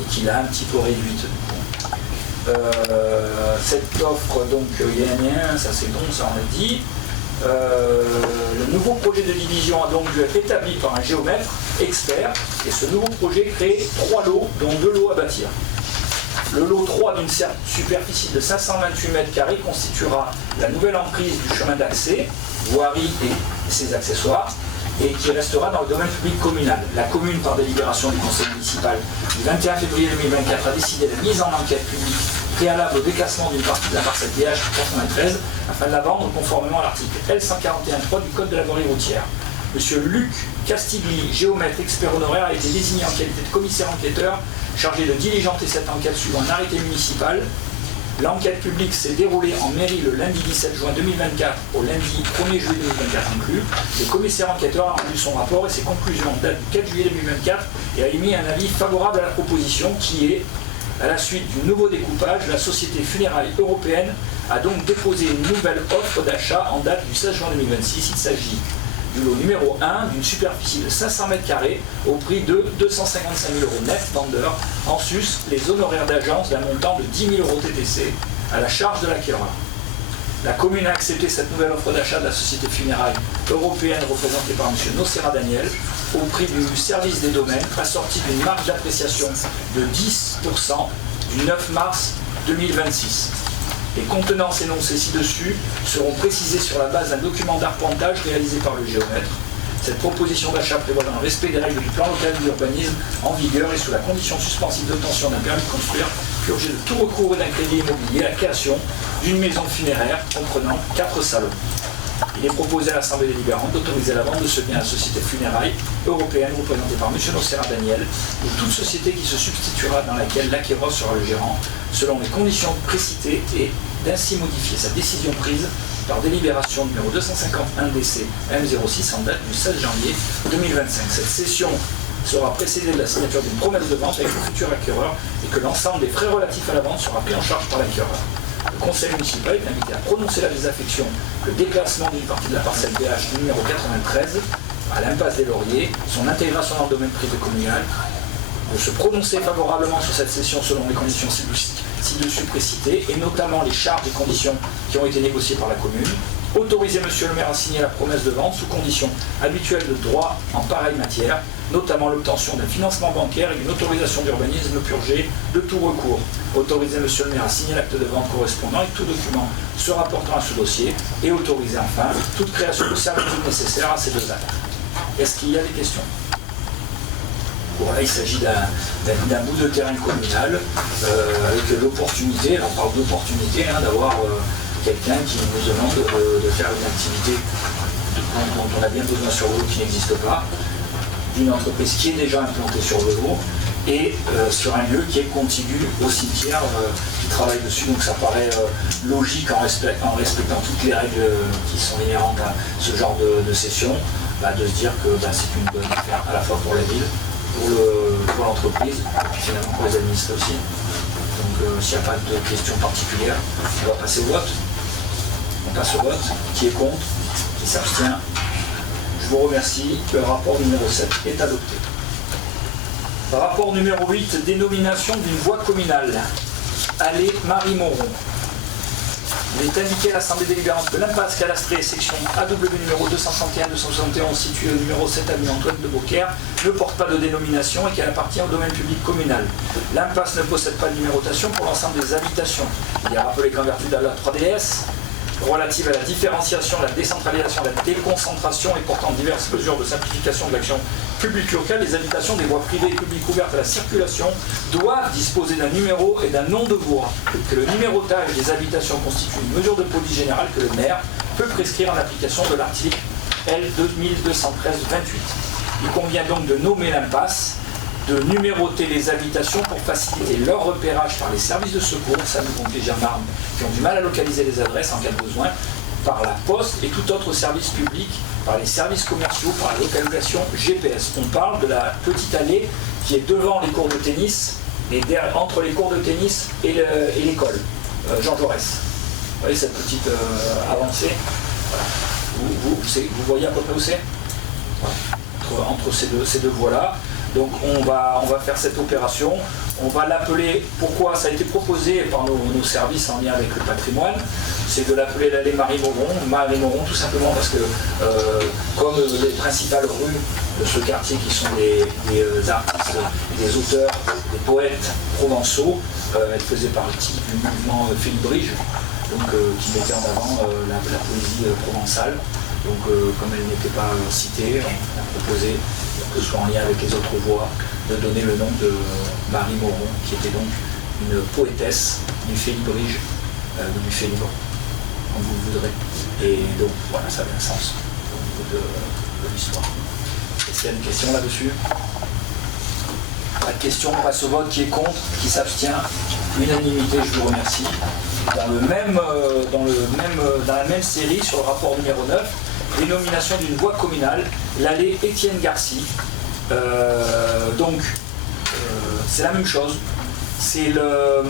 et qu'il a un petit peu réduite. Cette offre, donc il y a un lien, ça c'est bon, ça on l'a dit. Le nouveau projet de division a donc dû être établi par un géomètre expert et ce nouveau projet crée 3 lots, dont 2 lots à bâtir. Le lot 3 d'une superficie de 528 m² constituera la nouvelle emprise du chemin d'accès, voirie et ses accessoires, et qui restera dans le domaine public communal. La commune, par délibération du conseil municipal du 21 février 2024, a décidé la mise en enquête publique préalable au déclassement d'une partie de la parcelle BH 93 afin de la vendre conformément à l'article L141.3 du Code de la voirie routière. Monsieur Luc Castigli, géomètre expert honoraire, a été désigné en qualité de commissaire enquêteur chargé de diligenter cette enquête suivant un arrêté municipal. L'enquête publique s'est déroulée en mairie le lundi 17 juin 2024 au lundi 1er juillet 2024 inclus. Le commissaire enquêteur a rendu son rapport et ses conclusions en date du 4 juillet 2024 et a émis un avis favorable à la proposition qui est, à la suite du nouveau découpage, la société funéraille européenne a donc déposé une nouvelle offre d'achat en date du 16 juin 2026. Il s'agit du lot numéro 1 d'une superficie de 500 m² au prix de 255 000 € net vendeur, en sus les honoraires d'agence d'un montant de 10 000 € TTC à la charge de l'acquéreur. La commune a accepté cette nouvelle offre d'achat de la société funéraille européenne représentée par M. Nocera Daniel au prix du service des domaines assorti d'une marge d'appréciation de 10% du 9 mars 2026. Les contenances énoncées ci-dessus seront précisées sur la base d'un document d'arpentage réalisé par le géomètre. Cette proposition d'achat prévoit dans le respect des règles du plan local d'urbanisme en vigueur et sous la condition suspensive d'obtention d'un permis de construire, purgé de tout recours et d'un crédit immobilier, la création d'une maison funéraire comprenant 4 salons. Il est proposé à l'Assemblée délibérante d'autoriser la vente de ce bien à la société funéraille européenne représentée par M. Nocera Daniel ou toute société qui se substituera dans laquelle l'acquéreur sera le gérant, selon les conditions précitées et d'ainsi modifier sa décision prise par délibération numéro 251 DC M06 en date du 16 janvier 2025. Cette cession sera précédée de la signature d'une promesse de vente avec le futur acquéreur et que l'ensemble des frais relatifs à la vente sera pris en charge par l'acquéreur. Le conseil municipal est invité à prononcer la désaffection, le déclassement d'une partie de la parcelle BH numéro 93 à l'impasse des Lauriers, son intégration dans le domaine privé communal, de se prononcer favorablement sur cette cession selon les conditions ci-dessus précitées, et notamment les charges et conditions qui ont été négociées par la commune, Autoriser monsieur le maire à signer la promesse de vente sous conditions habituelles de droit en pareille matière, notamment l'obtention d'un financement bancaire et une autorisation d'urbanisme purgée de tout recours. Autoriser monsieur le maire à signer l'acte de vente correspondant et tout document se rapportant à ce dossier et autoriser enfin toute création de services nécessaires à ces deux actes. Est-ce qu'il y a des questions? Voilà, il s'agit d'un bout de terrain communal avec l'opportunité, on parle d'opportunité, d'avoir quelqu'un qui nous demande de faire une activité dont on a bien besoin sur Velo qui n'existe pas, d'une entreprise qui est déjà implantée sur Velo et sur un lieu qui est contigu au cimetière qui travaille dessus. Donc ça paraît logique en respectant toutes les règles qui sont inhérentes à ce genre de cession, de se dire que c'est une bonne affaire à la fois pour la ville, pour l'entreprise, et puis finalement pour les administrés aussi. Donc s'il n'y a pas de questions particulières, on va passer au vote. On passe au vote. Qui est contre? Qui s'abstient? Je vous remercie. Le rapport numéro 7 est adopté. Rapport numéro 8, dénomination d'une voie communale. Allée Marie-Moron. Il est indiqué à l'Assemblée délibérante que l'impasse cadastrée section AW numéro 231-271 située au numéro 7 avenue Antoine de Beaucaire ne porte pas de dénomination et qu'elle appartient au domaine public communal. L'impasse ne possède pas de numérotation pour l'ensemble des habitations. Il est rappelé qu'en vertu de la 3DS relative à la différenciation, la décentralisation, la déconcentration et portant diverses mesures de simplification de l'action publique locale, les habitations des voies privées et publiques ouvertes à la circulation doivent disposer d'un numéro et d'un nom de voie, que le numérotage des habitations constitue une mesure de police générale que le maire peut prescrire en application de l'article L 2213-28. Il convient donc de nommer l'impasse, de numéroter les habitations pour faciliter leur repérage par les services de secours, sapeurs-pompiers, gendarmes, qui ont du mal à localiser les adresses en cas de besoin, par la poste et tout autre service public, par les services commerciaux, par la localisation GPS. On parle de la petite allée qui est devant les cours de tennis, et entre les cours de tennis et l'école, Jean Jaurès. Vous voyez cette petite avancée? Voilà. Vous voyez à peu près où c'est? Voilà. Entre ces deux voies-là. Donc on va faire cette opération, on va l'appeler, pourquoi ça a été proposé par nos services en lien avec le patrimoine, c'est de l'appeler l'allée Marie-Moron tout simplement parce que comme les principales rues de ce quartier qui sont des artistes, des auteurs, des poètes provençaux, elle faisait partie du mouvement Félibrige, donc qui mettait en avant la poésie provençale. Donc comme elle n'était pas citée, on a proposé, que ce soit en lien avec les autres voies, de donner le nom de Marie Moron, qui était donc une poétesse du Félibrige, du Félibre, comme vous le voudrez. Et donc voilà, ça avait un sens au niveau de l'histoire. Est-ce qu'il y a une question là-dessus? Pas de question, on passe au vote. Qui est contre? Qui s'abstient? Unanimité, je vous remercie. Dans la même série, sur le rapport numéro 9, dénomination d'une voie communale, l'allée Étienne Garcy. C'est la même chose. C'est le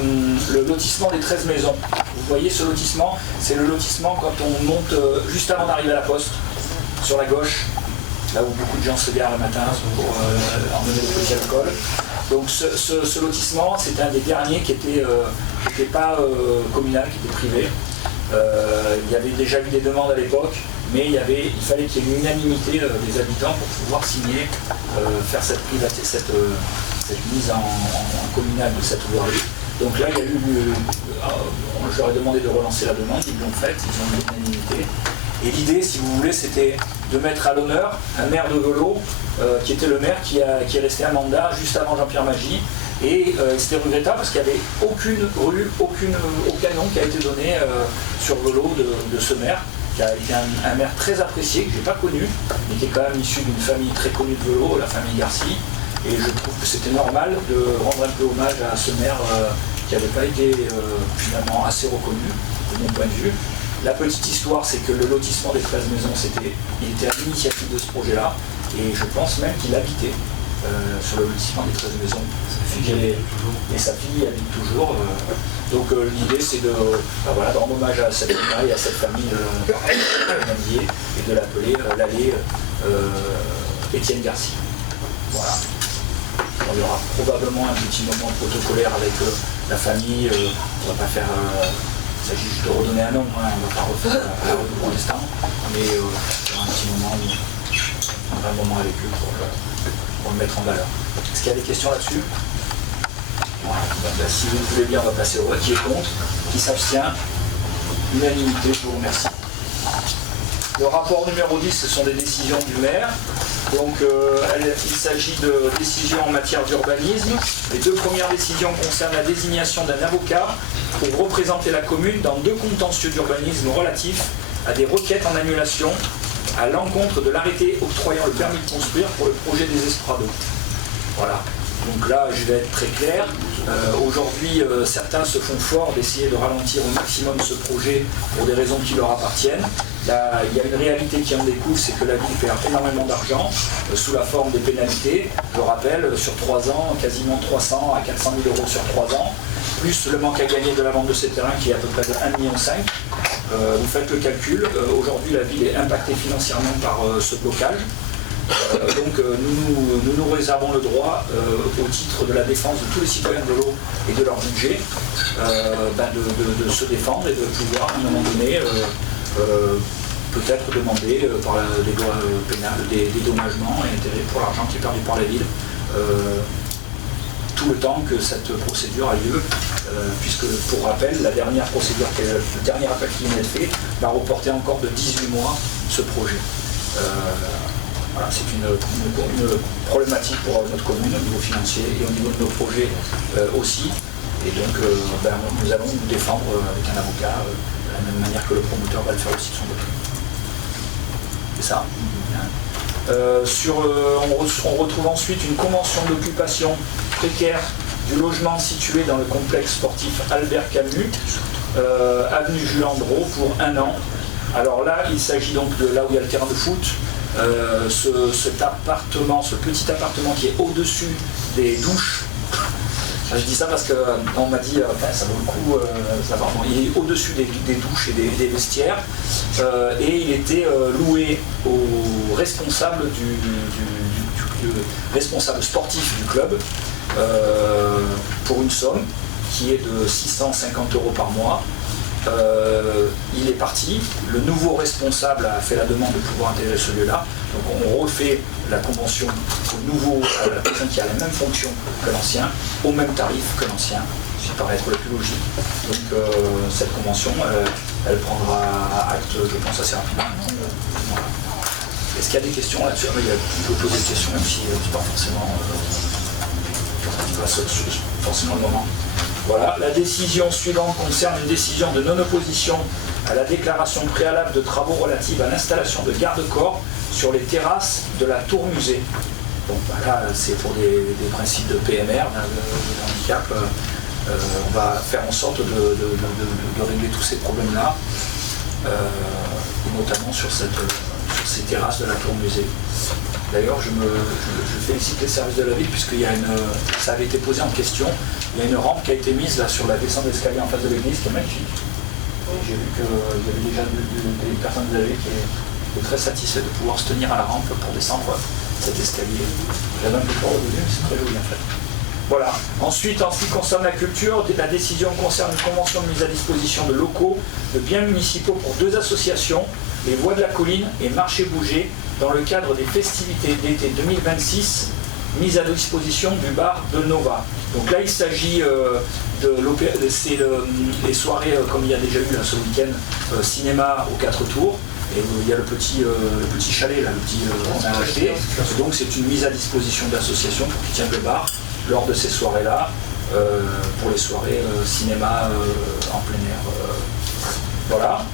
lotissement des 13 maisons. Vous voyez ce lotissement? C'est le lotissement quand on monte juste avant d'arriver à la poste, sur la gauche, là où beaucoup de gens se garent le matin pour emmener le petit alcool. Donc ce lotissement, c'était un des derniers qui n'était pas communal, qui était privé. Il y avait déjà eu des demandes à l'époque, mais il fallait qu'il y ait une unanimité des habitants pour pouvoir signer, faire cette mise en communal de cette voirie. Donc là, il y a eu, je leur ai demandé de relancer la demande, ils l'ont faite, ils ont eu l'unanimité. Et l'idée, si vous voulez, c'était de mettre à l'honneur un maire de Velo, qui était le maire qui est resté un mandat juste avant Jean-Pierre Magie. Et c'était regrettable parce qu'il n'y avait aucune rue, aucun nom qui a été donné sur Velo de ce maire, qui a été un maire très apprécié, que je n'ai pas connu, mais qui est quand même issu d'une famille très connue de Velo, la famille Garcy. Et je trouve que c'était normal de rendre un peu hommage à ce maire qui n'avait pas été finalement assez reconnu, de mon point de vue. La petite histoire, c'est que le lotissement des 13 maisons, il était à l'initiative de ce projet-là, et je pense même qu'il habitait sur le lotissement des 13 maisons. Et sa fille habite toujours. Donc l'idée, c'est de rendre hommage à cette famille, à cette famille et de l'appeler l'allée Étienne Garcy. Voilà. Il y aura probablement un petit moment protocolaire avec la famille. On ne va pas faire Il s'agit juste de redonner un nom, hein, on ne va pas refaire la rue pour l'instant, mais sur un petit moment, un vrai moment avec eux pour le mettre en valeur. Est-ce qu'il y a des questions là-dessus? Voilà. Ben, si vous voulez bien, on va passer au vote. Qui est contre? Qui s'abstient? Unanimité, je vous remercie. Le rapport numéro 10, ce sont des décisions du maire. Donc il s'agit de décisions en matière d'urbanisme. Les deux premières décisions concernent la désignation d'un avocat pour représenter la commune dans 2 contentieux d'urbanisme relatifs à des requêtes en annulation à l'encontre de l'arrêté octroyant le permis de construire pour le projet des Esprados. Voilà. Donc là, je vais être très clair. Aujourd'hui, certains se font fort d'essayer de ralentir au maximum ce projet pour des raisons qui leur appartiennent. Là, il y a une réalité qui en découle, c'est que la ville perd énormément d'argent sous la forme des pénalités. Je rappelle, sur 3 ans, quasiment 300 à 400 000 euros sur 3 ans, plus le manque à gagner de la vente de ces terrains qui est à peu près de 1,5 million. Vous faites le calcul. Aujourd'hui, la ville est impactée financièrement par ce blocage. Donc nous réservons le droit, au titre de la défense de tous les citoyens de l'eau et de leur budget, de se défendre et de pouvoir, à un moment donné, peut-être demander par les lois pénales des dédommagements et intérêts pour l'argent qui est perdu par la ville, tout le temps que cette procédure a lieu, puisque, pour rappel, la dernière procédure, le dernier appel qui vient d'être fait, va reporter encore de 18 mois ce projet. Voilà, c'est une problématique pour notre commune au niveau financier et au niveau de nos projets aussi. Et donc nous allons nous défendre avec un avocat de la même manière que le promoteur va le faire aussi de son côté. C'est ça. On retrouve ensuite une convention d'occupation précaire du logement situé dans le complexe sportif Albert Camus, avenue Jules Andreau, pour 1 an. Alors là, il s'agit donc de là où il y a le terrain de foot. Cet appartement, ce petit appartement qui est au-dessus des douches. Je dis ça parce qu'on m'a dit ça vaut le coup, il est au-dessus des douches et des vestiaires, et il était loué au responsable responsable sportif du club pour une somme qui est de 650 € par mois. Il est parti, le nouveau responsable a fait la demande de pouvoir intégrer ce lieu-là, donc on refait la convention à la personne qui a la même fonction que l'ancien, au même tarif que l'ancien, ce qui paraît être le plus logique. Donc cette convention, elle prendra acte, je pense, assez rapidement. Voilà. Est-ce qu'il y a des questions là-dessus? Il peut poser des questions, même si c'est pas forcément le moment. Voilà, la décision suivante concerne une décision de non-opposition à la déclaration préalable de travaux relative à l'installation de garde-corps sur les terrasses de la tour musée. Donc là, c'est pour des principes de PMR, de handicap. On va faire en sorte de régler tous ces problèmes-là, notamment sur ces terrasses de la tour musée. D'ailleurs, je félicite les services de la ville, puisque ça avait été posé en question. Il y a une rampe qui a été mise là sur la descente d'escalier en face de l'église, qui est magnifique. J'ai vu qu'il y avait déjà des personnes de la ville qui étaient très satisfaites de pouvoir se tenir à la rampe pour descendre cet escalier. J'avais un peu peur au début, mais c'est très joli en fait. Voilà. Ensuite, en ce qui concerne la culture, la décision concerne une convention de mise à disposition de locaux, de biens municipaux pour 2 associations, les Voix de la Colline et Marché Bouger, dans le cadre des festivités d'été 2026, mise à disposition du bar de Nova. Donc là, il s'agit les soirées, comme il y a déjà eu ce week-end, cinéma aux 4 tours. Et il y a le petit chalet là, on a acheté. Donc c'est une mise à disposition d'associations pour qu'ils tiennent le bar lors de ces soirées-là, pour les soirées cinéma en plein air. Voilà.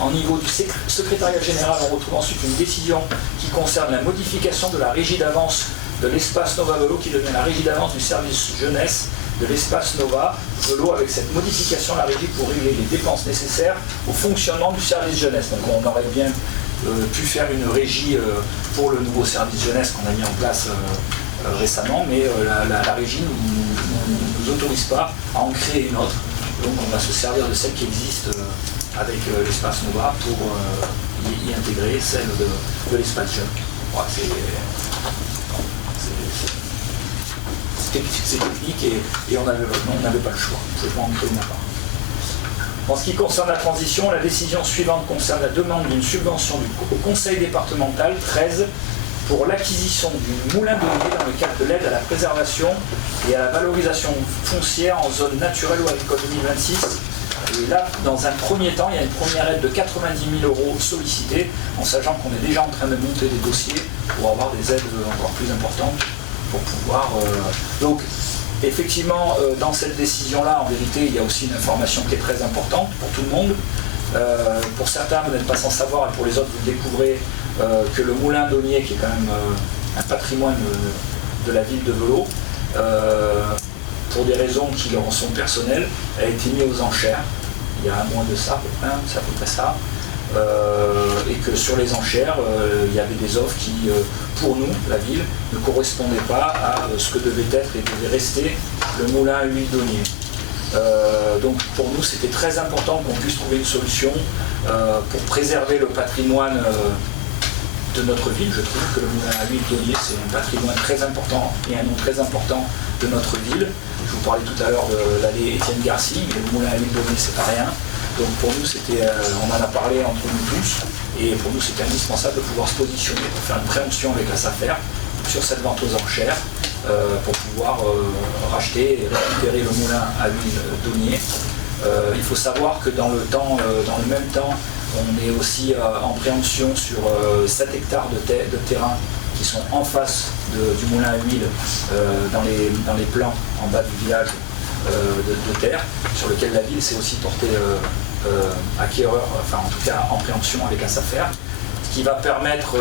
En niveau du secrétariat général, on retrouve ensuite une décision qui concerne la modification de la régie d'avance de l'espace Nova Velo, qui devient la régie d'avance du service jeunesse de l'espace Nova Velo. Avec cette modification, la régie pour régler les dépenses nécessaires au fonctionnement du service jeunesse. Donc on aurait bien pu faire une régie pour le nouveau service jeunesse qu'on a mis en place récemment, mais la régie ne nous autorise pas à en créer une autre. Donc on va se servir de celle qui existe avec l'espace Nova pour y intégrer celle de l'espace jeune. Ouais, c'est technique et on n'avait pas le choix. On ne pouvait pas en créer une part. En ce qui concerne la transition, la décision suivante concerne la demande d'une subvention au Conseil départemental 13 pour l'acquisition du moulin d'olivier dans le cadre de l'aide à la préservation et à la valorisation foncière en zone naturelle ou agricole 2026. Et là, dans un premier temps, il y a une première aide de 90 000 € sollicitée, en sachant qu'on est déjà en train de monter des dossiers pour avoir des aides encore plus importantes pour pouvoir... Donc, effectivement, dans cette décision-là, en vérité, il y a aussi une information qui est très importante pour tout le monde. Pour certains, vous n'êtes pas sans savoir, et pour les autres, vous découvrez que le moulin d'Aulniers, qui est quand même un patrimoine de la ville de Velot, pour des raisons qui leur sont personnelles, a été mis aux enchères. Il y a un mois de ça, c'est à peu près ça. Et que sur les enchères, il y avait des offres qui, pour nous, la ville, ne correspondaient pas à ce que devait être et devait rester le moulin à huile d'Aulniers. Donc pour nous, c'était très important qu'on puisse trouver une solution pour préserver le patrimoine de notre ville. Je trouve que le moulin à huile d'Aulniers, c'est un patrimoine très important et un nom très important de notre ville. Je vous parlais tout à l'heure de l'allée Étienne Garcy, mais le moulin à huile d'Aulniers, c'est pas rien. Donc pour nous, on en a parlé entre nous tous, et pour nous, c'était indispensable de pouvoir se positionner pour faire une préemption avec la SAFER sur cette vente aux enchères, pour pouvoir racheter et récupérer le moulin à huile d'Aulniers. Il faut savoir que dans le même temps, on est aussi en préemption sur 7 hectares de terrain qui sont en face du moulin à huile, dans les plans en bas du village de terre, sur lequel la ville s'est aussi portée acquéreur, enfin en tout cas en préemption avec la SAFER, ce qui va permettre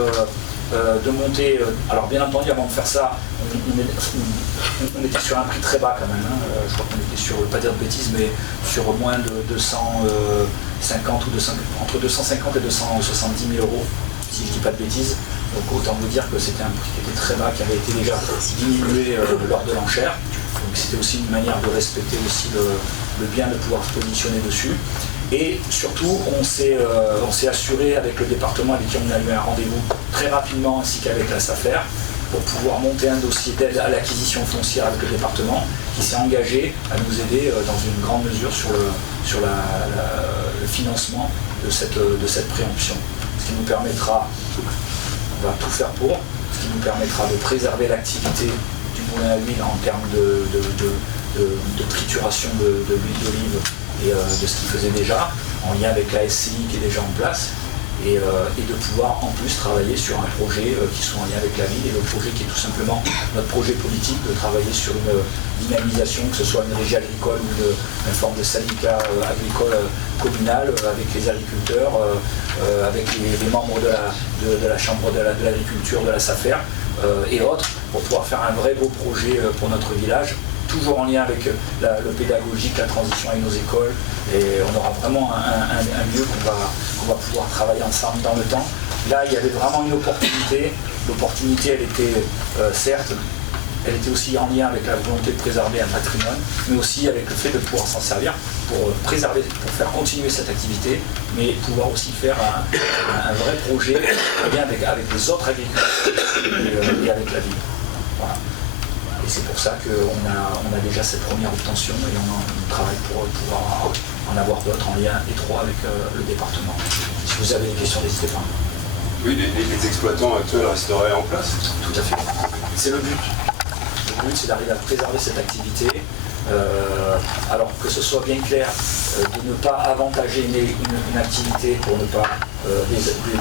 de monter. Alors bien entendu, avant de faire ça, on était sur un prix très bas quand même, hein. Je crois qu'on était sur, pas dire de bêtises, mais sur moins de 250 ou entre 250 et 270 000 €, si je ne dis pas de bêtises. Donc autant vous dire que c'était un prix qui était très bas, qui avait été déjà diminué lors de l'enchère. Donc c'était aussi une manière de respecter aussi le bien de pouvoir se positionner dessus. Et surtout, on s'est assuré avec le département avec qui on a eu un rendez-vous très rapidement, ainsi qu'avec la SAFER, pour pouvoir monter un dossier d'aide à l'acquisition foncière avec le département, qui s'est engagé à nous aider dans une grande mesure sur le financement de cette préemption. Ce qui nous permettra, on va tout faire pour, ce qui nous permettra de préserver l'activité du moulin à huile en termes de trituration de l'huile d'olive et de ce qu'il faisait déjà, en lien avec la SCI qui est déjà en place, et de pouvoir en plus travailler sur un projet qui soit en lien avec la ville, et le projet qui est tout simplement notre projet politique, de travailler sur une dynamisation, que ce soit une régie agricole ou une forme de syndicat agricole communal, avec les agriculteurs, avec les membres de la chambre de l'agriculture, de la SAFER et autres, pour pouvoir faire un vrai beau projet pour notre village, toujours en lien avec le pédagogique, la transition avec nos écoles, et on aura vraiment un lieu qu'on va pouvoir travailler ensemble dans le temps. Là, il y avait vraiment une opportunité. L'opportunité, elle était certes, elle était aussi en lien avec la volonté de préserver un patrimoine, mais aussi avec le fait de pouvoir s'en servir pour préserver, pour faire continuer cette activité, mais pouvoir aussi faire un vrai projet en lien avec les autres agriculteurs et avec la ville. Voilà. Et c'est pour ça qu'on a déjà cette première obtention, et on travaille pour pouvoir en avoir d'autres en lien étroit avec le département. Si vous avez des questions, n'hésitez pas. Oui, les exploitants actuels resteraient en place? Tout à fait. C'est le but. Le but, c'est d'arriver à préserver cette activité. Alors que ce soit bien clair, de ne pas avantager une activité pour ne pas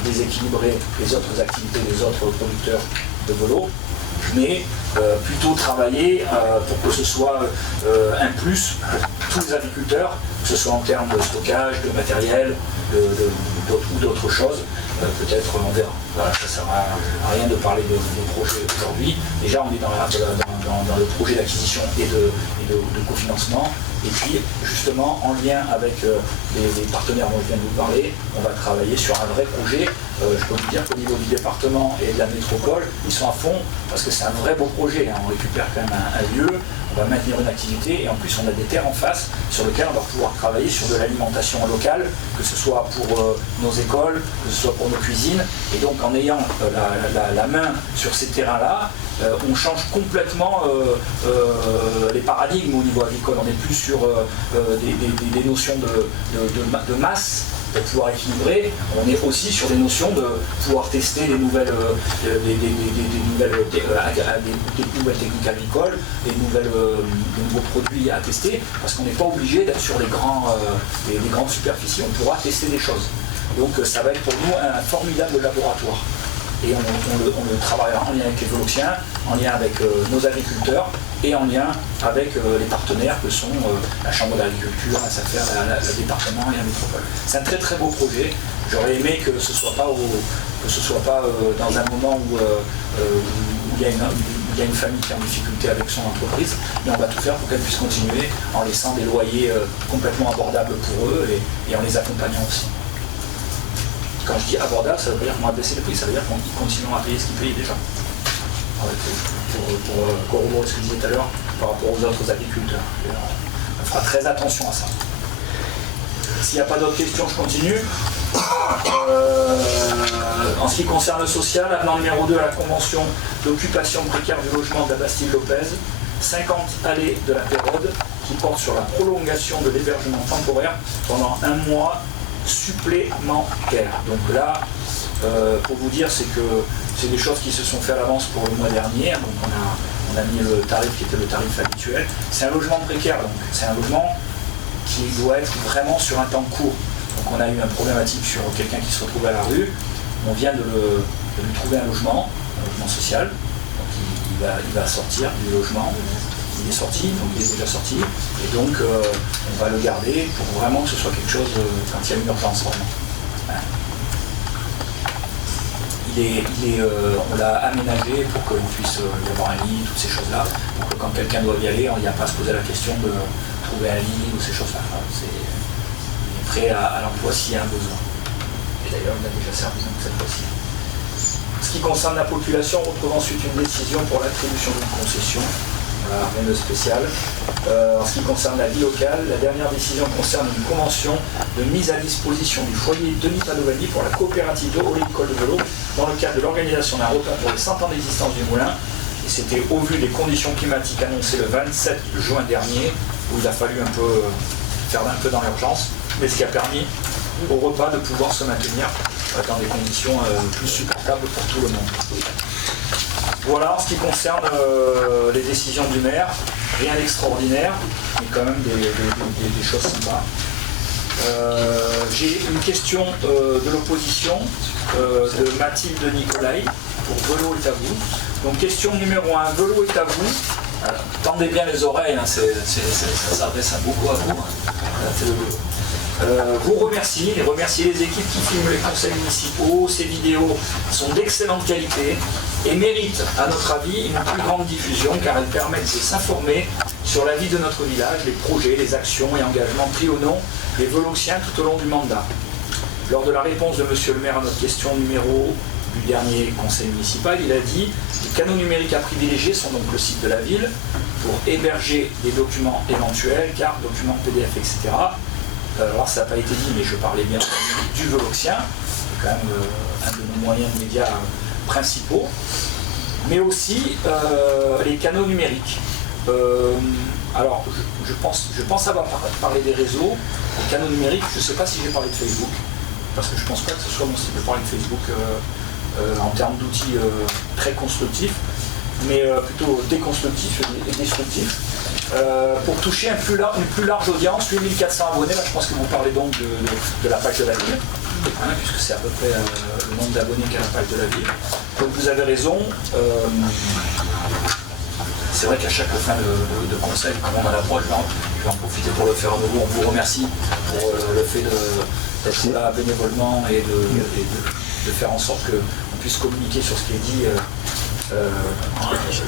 déséquilibrer les autres activités des autres producteurs de vélos, mais plutôt travailler pour que ce soit un plus pour tous les agriculteurs, que ce soit en termes de stockage, de matériel ou d'autres choses. Peut-être on verra. Voilà, ça ne sert à rien de parler de projets aujourd'hui. Déjà, on est dans le projet d'acquisition et de cofinancement. Et puis, justement, en lien avec les partenaires dont je viens de vous parler, on va travailler sur un vrai projet. Je peux vous dire qu'au niveau du département et de la métropole, ils sont à fond, parce que c'est un vrai beau projet. On récupère quand même un lieu, on va maintenir une activité, et en plus on a des terres en face sur lesquelles on va pouvoir travailler sur de l'alimentation locale, que ce soit pour nos écoles, que ce soit pour nos cuisines. Et donc en ayant la main sur ces terrains-là, on change complètement les paradigmes au niveau agricole. On n'est plus sur sur des notions de masse pour pouvoir équilibrer. On est aussi sur des notions de pouvoir tester des nouvelles techniques agricoles, des nouveaux produits à tester, parce qu'on n'est pas obligé d'être sur des grandes superficies, on pourra tester des choses. Donc ça va être pour nous un formidable laboratoire. Et on le travaillera en lien avec les Voloxiens, en lien avec nos agriculteurs et en lien avec les partenaires que sont la Chambre d'agriculture, la SAFER, le département et la métropole. C'est un très très beau projet. J'aurais aimé que ce soit pas dans un moment où il y a une famille qui est en difficulté avec son entreprise, mais on va tout faire pour qu'elle puisse continuer en laissant des loyers complètement abordables pour eux et en les accompagnant aussi. Quand je dis abordable, ça veut pas dire qu'on va baisser les prix, ça veut dire qu'on continue à payer ce qu'ils payent déjà. Pour corroborer ce que je disais tout à l'heure par rapport aux autres agriculteurs. On fera très attention à ça. S'il n'y a pas d'autres questions, je continue. En ce qui concerne le social, avenant numéro 2 à la convention d'occupation précaire du logement de la Bastille-Lopez, 50 allées de la Pérode, qui porte sur la prolongation de l'hébergement temporaire pendant 1 mois supplémentaire. Donc là, pour vous dire, c'est que c'est des choses qui se sont faites à l'avance pour le mois dernier. Donc on a mis le tarif qui était le tarif habituel. C'est un logement précaire, donc c'est un logement qui doit être vraiment sur un temps court. Donc on a eu un problématique sur quelqu'un qui se retrouvait à la rue. On vient de lui trouver un logement social. Donc il va sortir du logement. Il est sorti, donc il est déjà sorti. Et donc on va le garder pour vraiment que ce soit quelque chose quand il y a une urgence vraiment. On l'a aménagé pour qu'il puisse y avoir un lit, toutes ces choses-là. Pour que quand quelqu'un doit y aller, il n'y a pas à se poser la question de trouver un lit ou ces choses-là. Enfin, il est prêt à l'emploi s'il y a un besoin. Et d'ailleurs, il a déjà servi donc cette fois-ci. Ce qui concerne la population, on retrouve ensuite une décision pour l'attribution d'une concession. Voilà, rien de spécial. En ce qui concerne la vie locale, la dernière décision concerne une convention de mise à disposition du foyer Denis Padovani pour la coopérative oléicole de Velo dans le cadre de l'organisation d'un repas pour les 100 ans d'existence du moulin. Et c'était au vu des conditions climatiques annoncées le 27 juin dernier, où il a fallu faire un peu dans l'urgence, mais ce qui a permis au repas de pouvoir se maintenir dans des conditions plus supportables pour tout le monde. Voilà, en ce qui concerne les décisions du maire, rien d'extraordinaire, mais quand même des choses sympas. J'ai une question de l'opposition de Mathilde Nicolai pour Velo est à vous. Donc question numéro 1, Velo est à vous. Alors, tendez bien les oreilles, hein, ça s'adresse à beaucoup à vous. Vous remerciez les équipes qui filment les conseils municipaux. Ces vidéos sont d'excellente qualité et méritent, à notre avis, une plus grande diffusion car elles permettent de s'informer sur la vie de notre village, les projets, les actions et engagements pris au nom des Voloxiens tout au long du mandat. Lors de la réponse de Monsieur le maire à notre question numéro du dernier conseil municipal, il a dit « Les canaux numériques à privilégier sont donc le site de la ville pour héberger des documents éventuels, cartes, documents PDF, etc. » Alors ça n'a pas été dit, mais je parlais bien du Voloxien, c'est quand même un de nos moyens de médias principaux, mais aussi les canaux numériques. Alors je pense avoir parlé des réseaux, les canaux numériques, je ne sais pas si j'ai parlé de Facebook, parce que je ne pense pas que ce soit mon style de parler de Facebook en termes d'outils très constructifs, mais plutôt déconstructifs et destructifs. Pour toucher une plus large audience, 8400 abonnés, là je pense que vous parlez donc de la page de la ville, hein, puisque c'est à peu près le nombre d'abonnés qu'a la page de la ville. Donc vous avez raison, c'est vrai qu'à chaque fin de conseil, comme on a l'approche, je vais en profiter pour le faire à nouveau. On vous remercie pour le fait d'être là bénévolement et de faire en sorte qu'on puisse communiquer sur ce qui est dit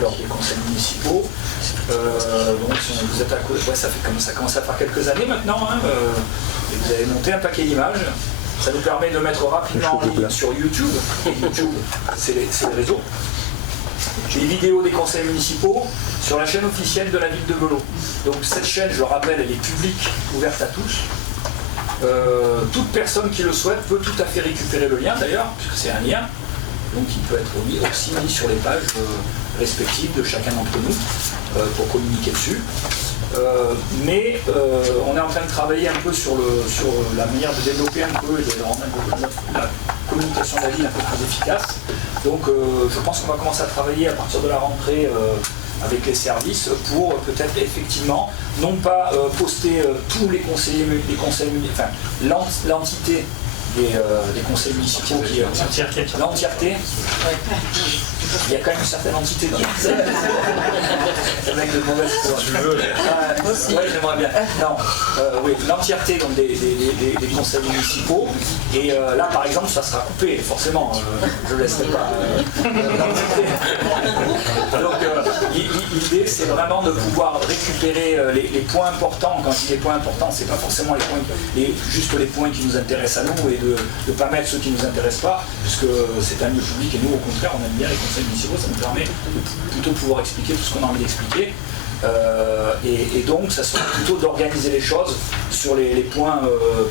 lors des conseils municipaux. Donc vous êtes à côté, ouais, ça commence à faire quelques années maintenant, hein, et vous avez monté un paquet d'images. Ça nous permet de mettre rapidement en ligne sur YouTube. YouTube, c'est les réseaux. Les vidéos des conseils municipaux sur la chaîne officielle de la ville de Velo. Donc cette chaîne, je le rappelle, elle est publique, ouverte à tous. Toute personne qui le souhaite peut tout à fait récupérer le lien d'ailleurs, puisque c'est un lien. Donc il peut être aussi mis sur les pages respectives de chacun d'entre nous pour communiquer dessus. Mais on est en train de travailler un peu sur la manière de développer un peu et de rendre la communication de la ville un peu plus efficace. Donc je pense qu'on va commencer à travailler à partir de la rentrée avec les services pour peut-être effectivement non pas poster tous les conseillers, enfin l'entité des conseils municipaux qui l'entièreté. Il y a quand même une certaine entité dans le mec de mauvaise foi. Tu veux. Oui, j'aimerais bien. Non, oui, l'entièreté donc, des conseils municipaux. Et là, par exemple, ça sera coupé, forcément. Je ne laisserai pas l'entité. Donc, l'idée, c'est vraiment de pouvoir récupérer les points importants. Quand je dis les points importants, c'est pas forcément juste les points qui nous intéressent à nous et de ne pas mettre ceux qui ne nous intéressent pas, puisque c'est un lieu public et nous, au contraire, on aime bien les conseils municipaux, ça nous permet de plutôt pouvoir expliquer tout ce qu'on a envie d'expliquer. Et donc, ça sera plutôt d'organiser les choses sur les points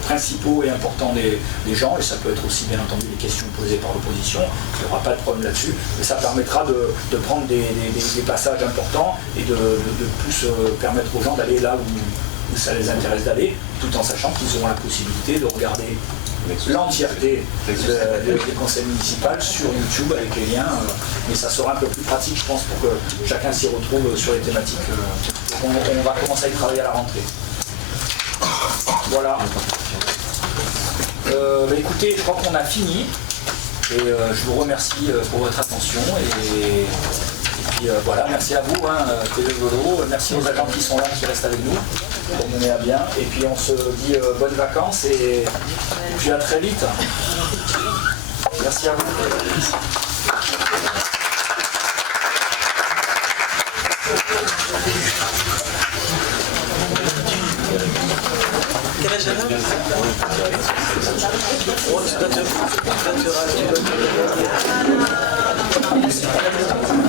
principaux et importants des gens, et ça peut être aussi, bien entendu, les questions posées par l'opposition, il n'y aura pas de problème là-dessus, mais ça permettra de prendre des passages importants et de plus permettre aux gens d'aller là où ça les intéresse d'aller, tout en sachant qu'ils auront la possibilité de regarder l'entièreté des conseils municipaux sur YouTube avec les liens, mais ça sera un peu plus pratique, je pense, pour que chacun s'y retrouve sur les thématiques. On va commencer à y travailler à la rentrée. Voilà. Écoutez, je crois qu'on a fini, et je vous remercie pour votre attention, et puis voilà, merci à vous, TV Volo, merci aux agents qui sont là, qui restent avec nous, pour mener à bien, et puis on se dit bonnes vacances, et puis à très vite. Merci à vous. Quel âge elle a ?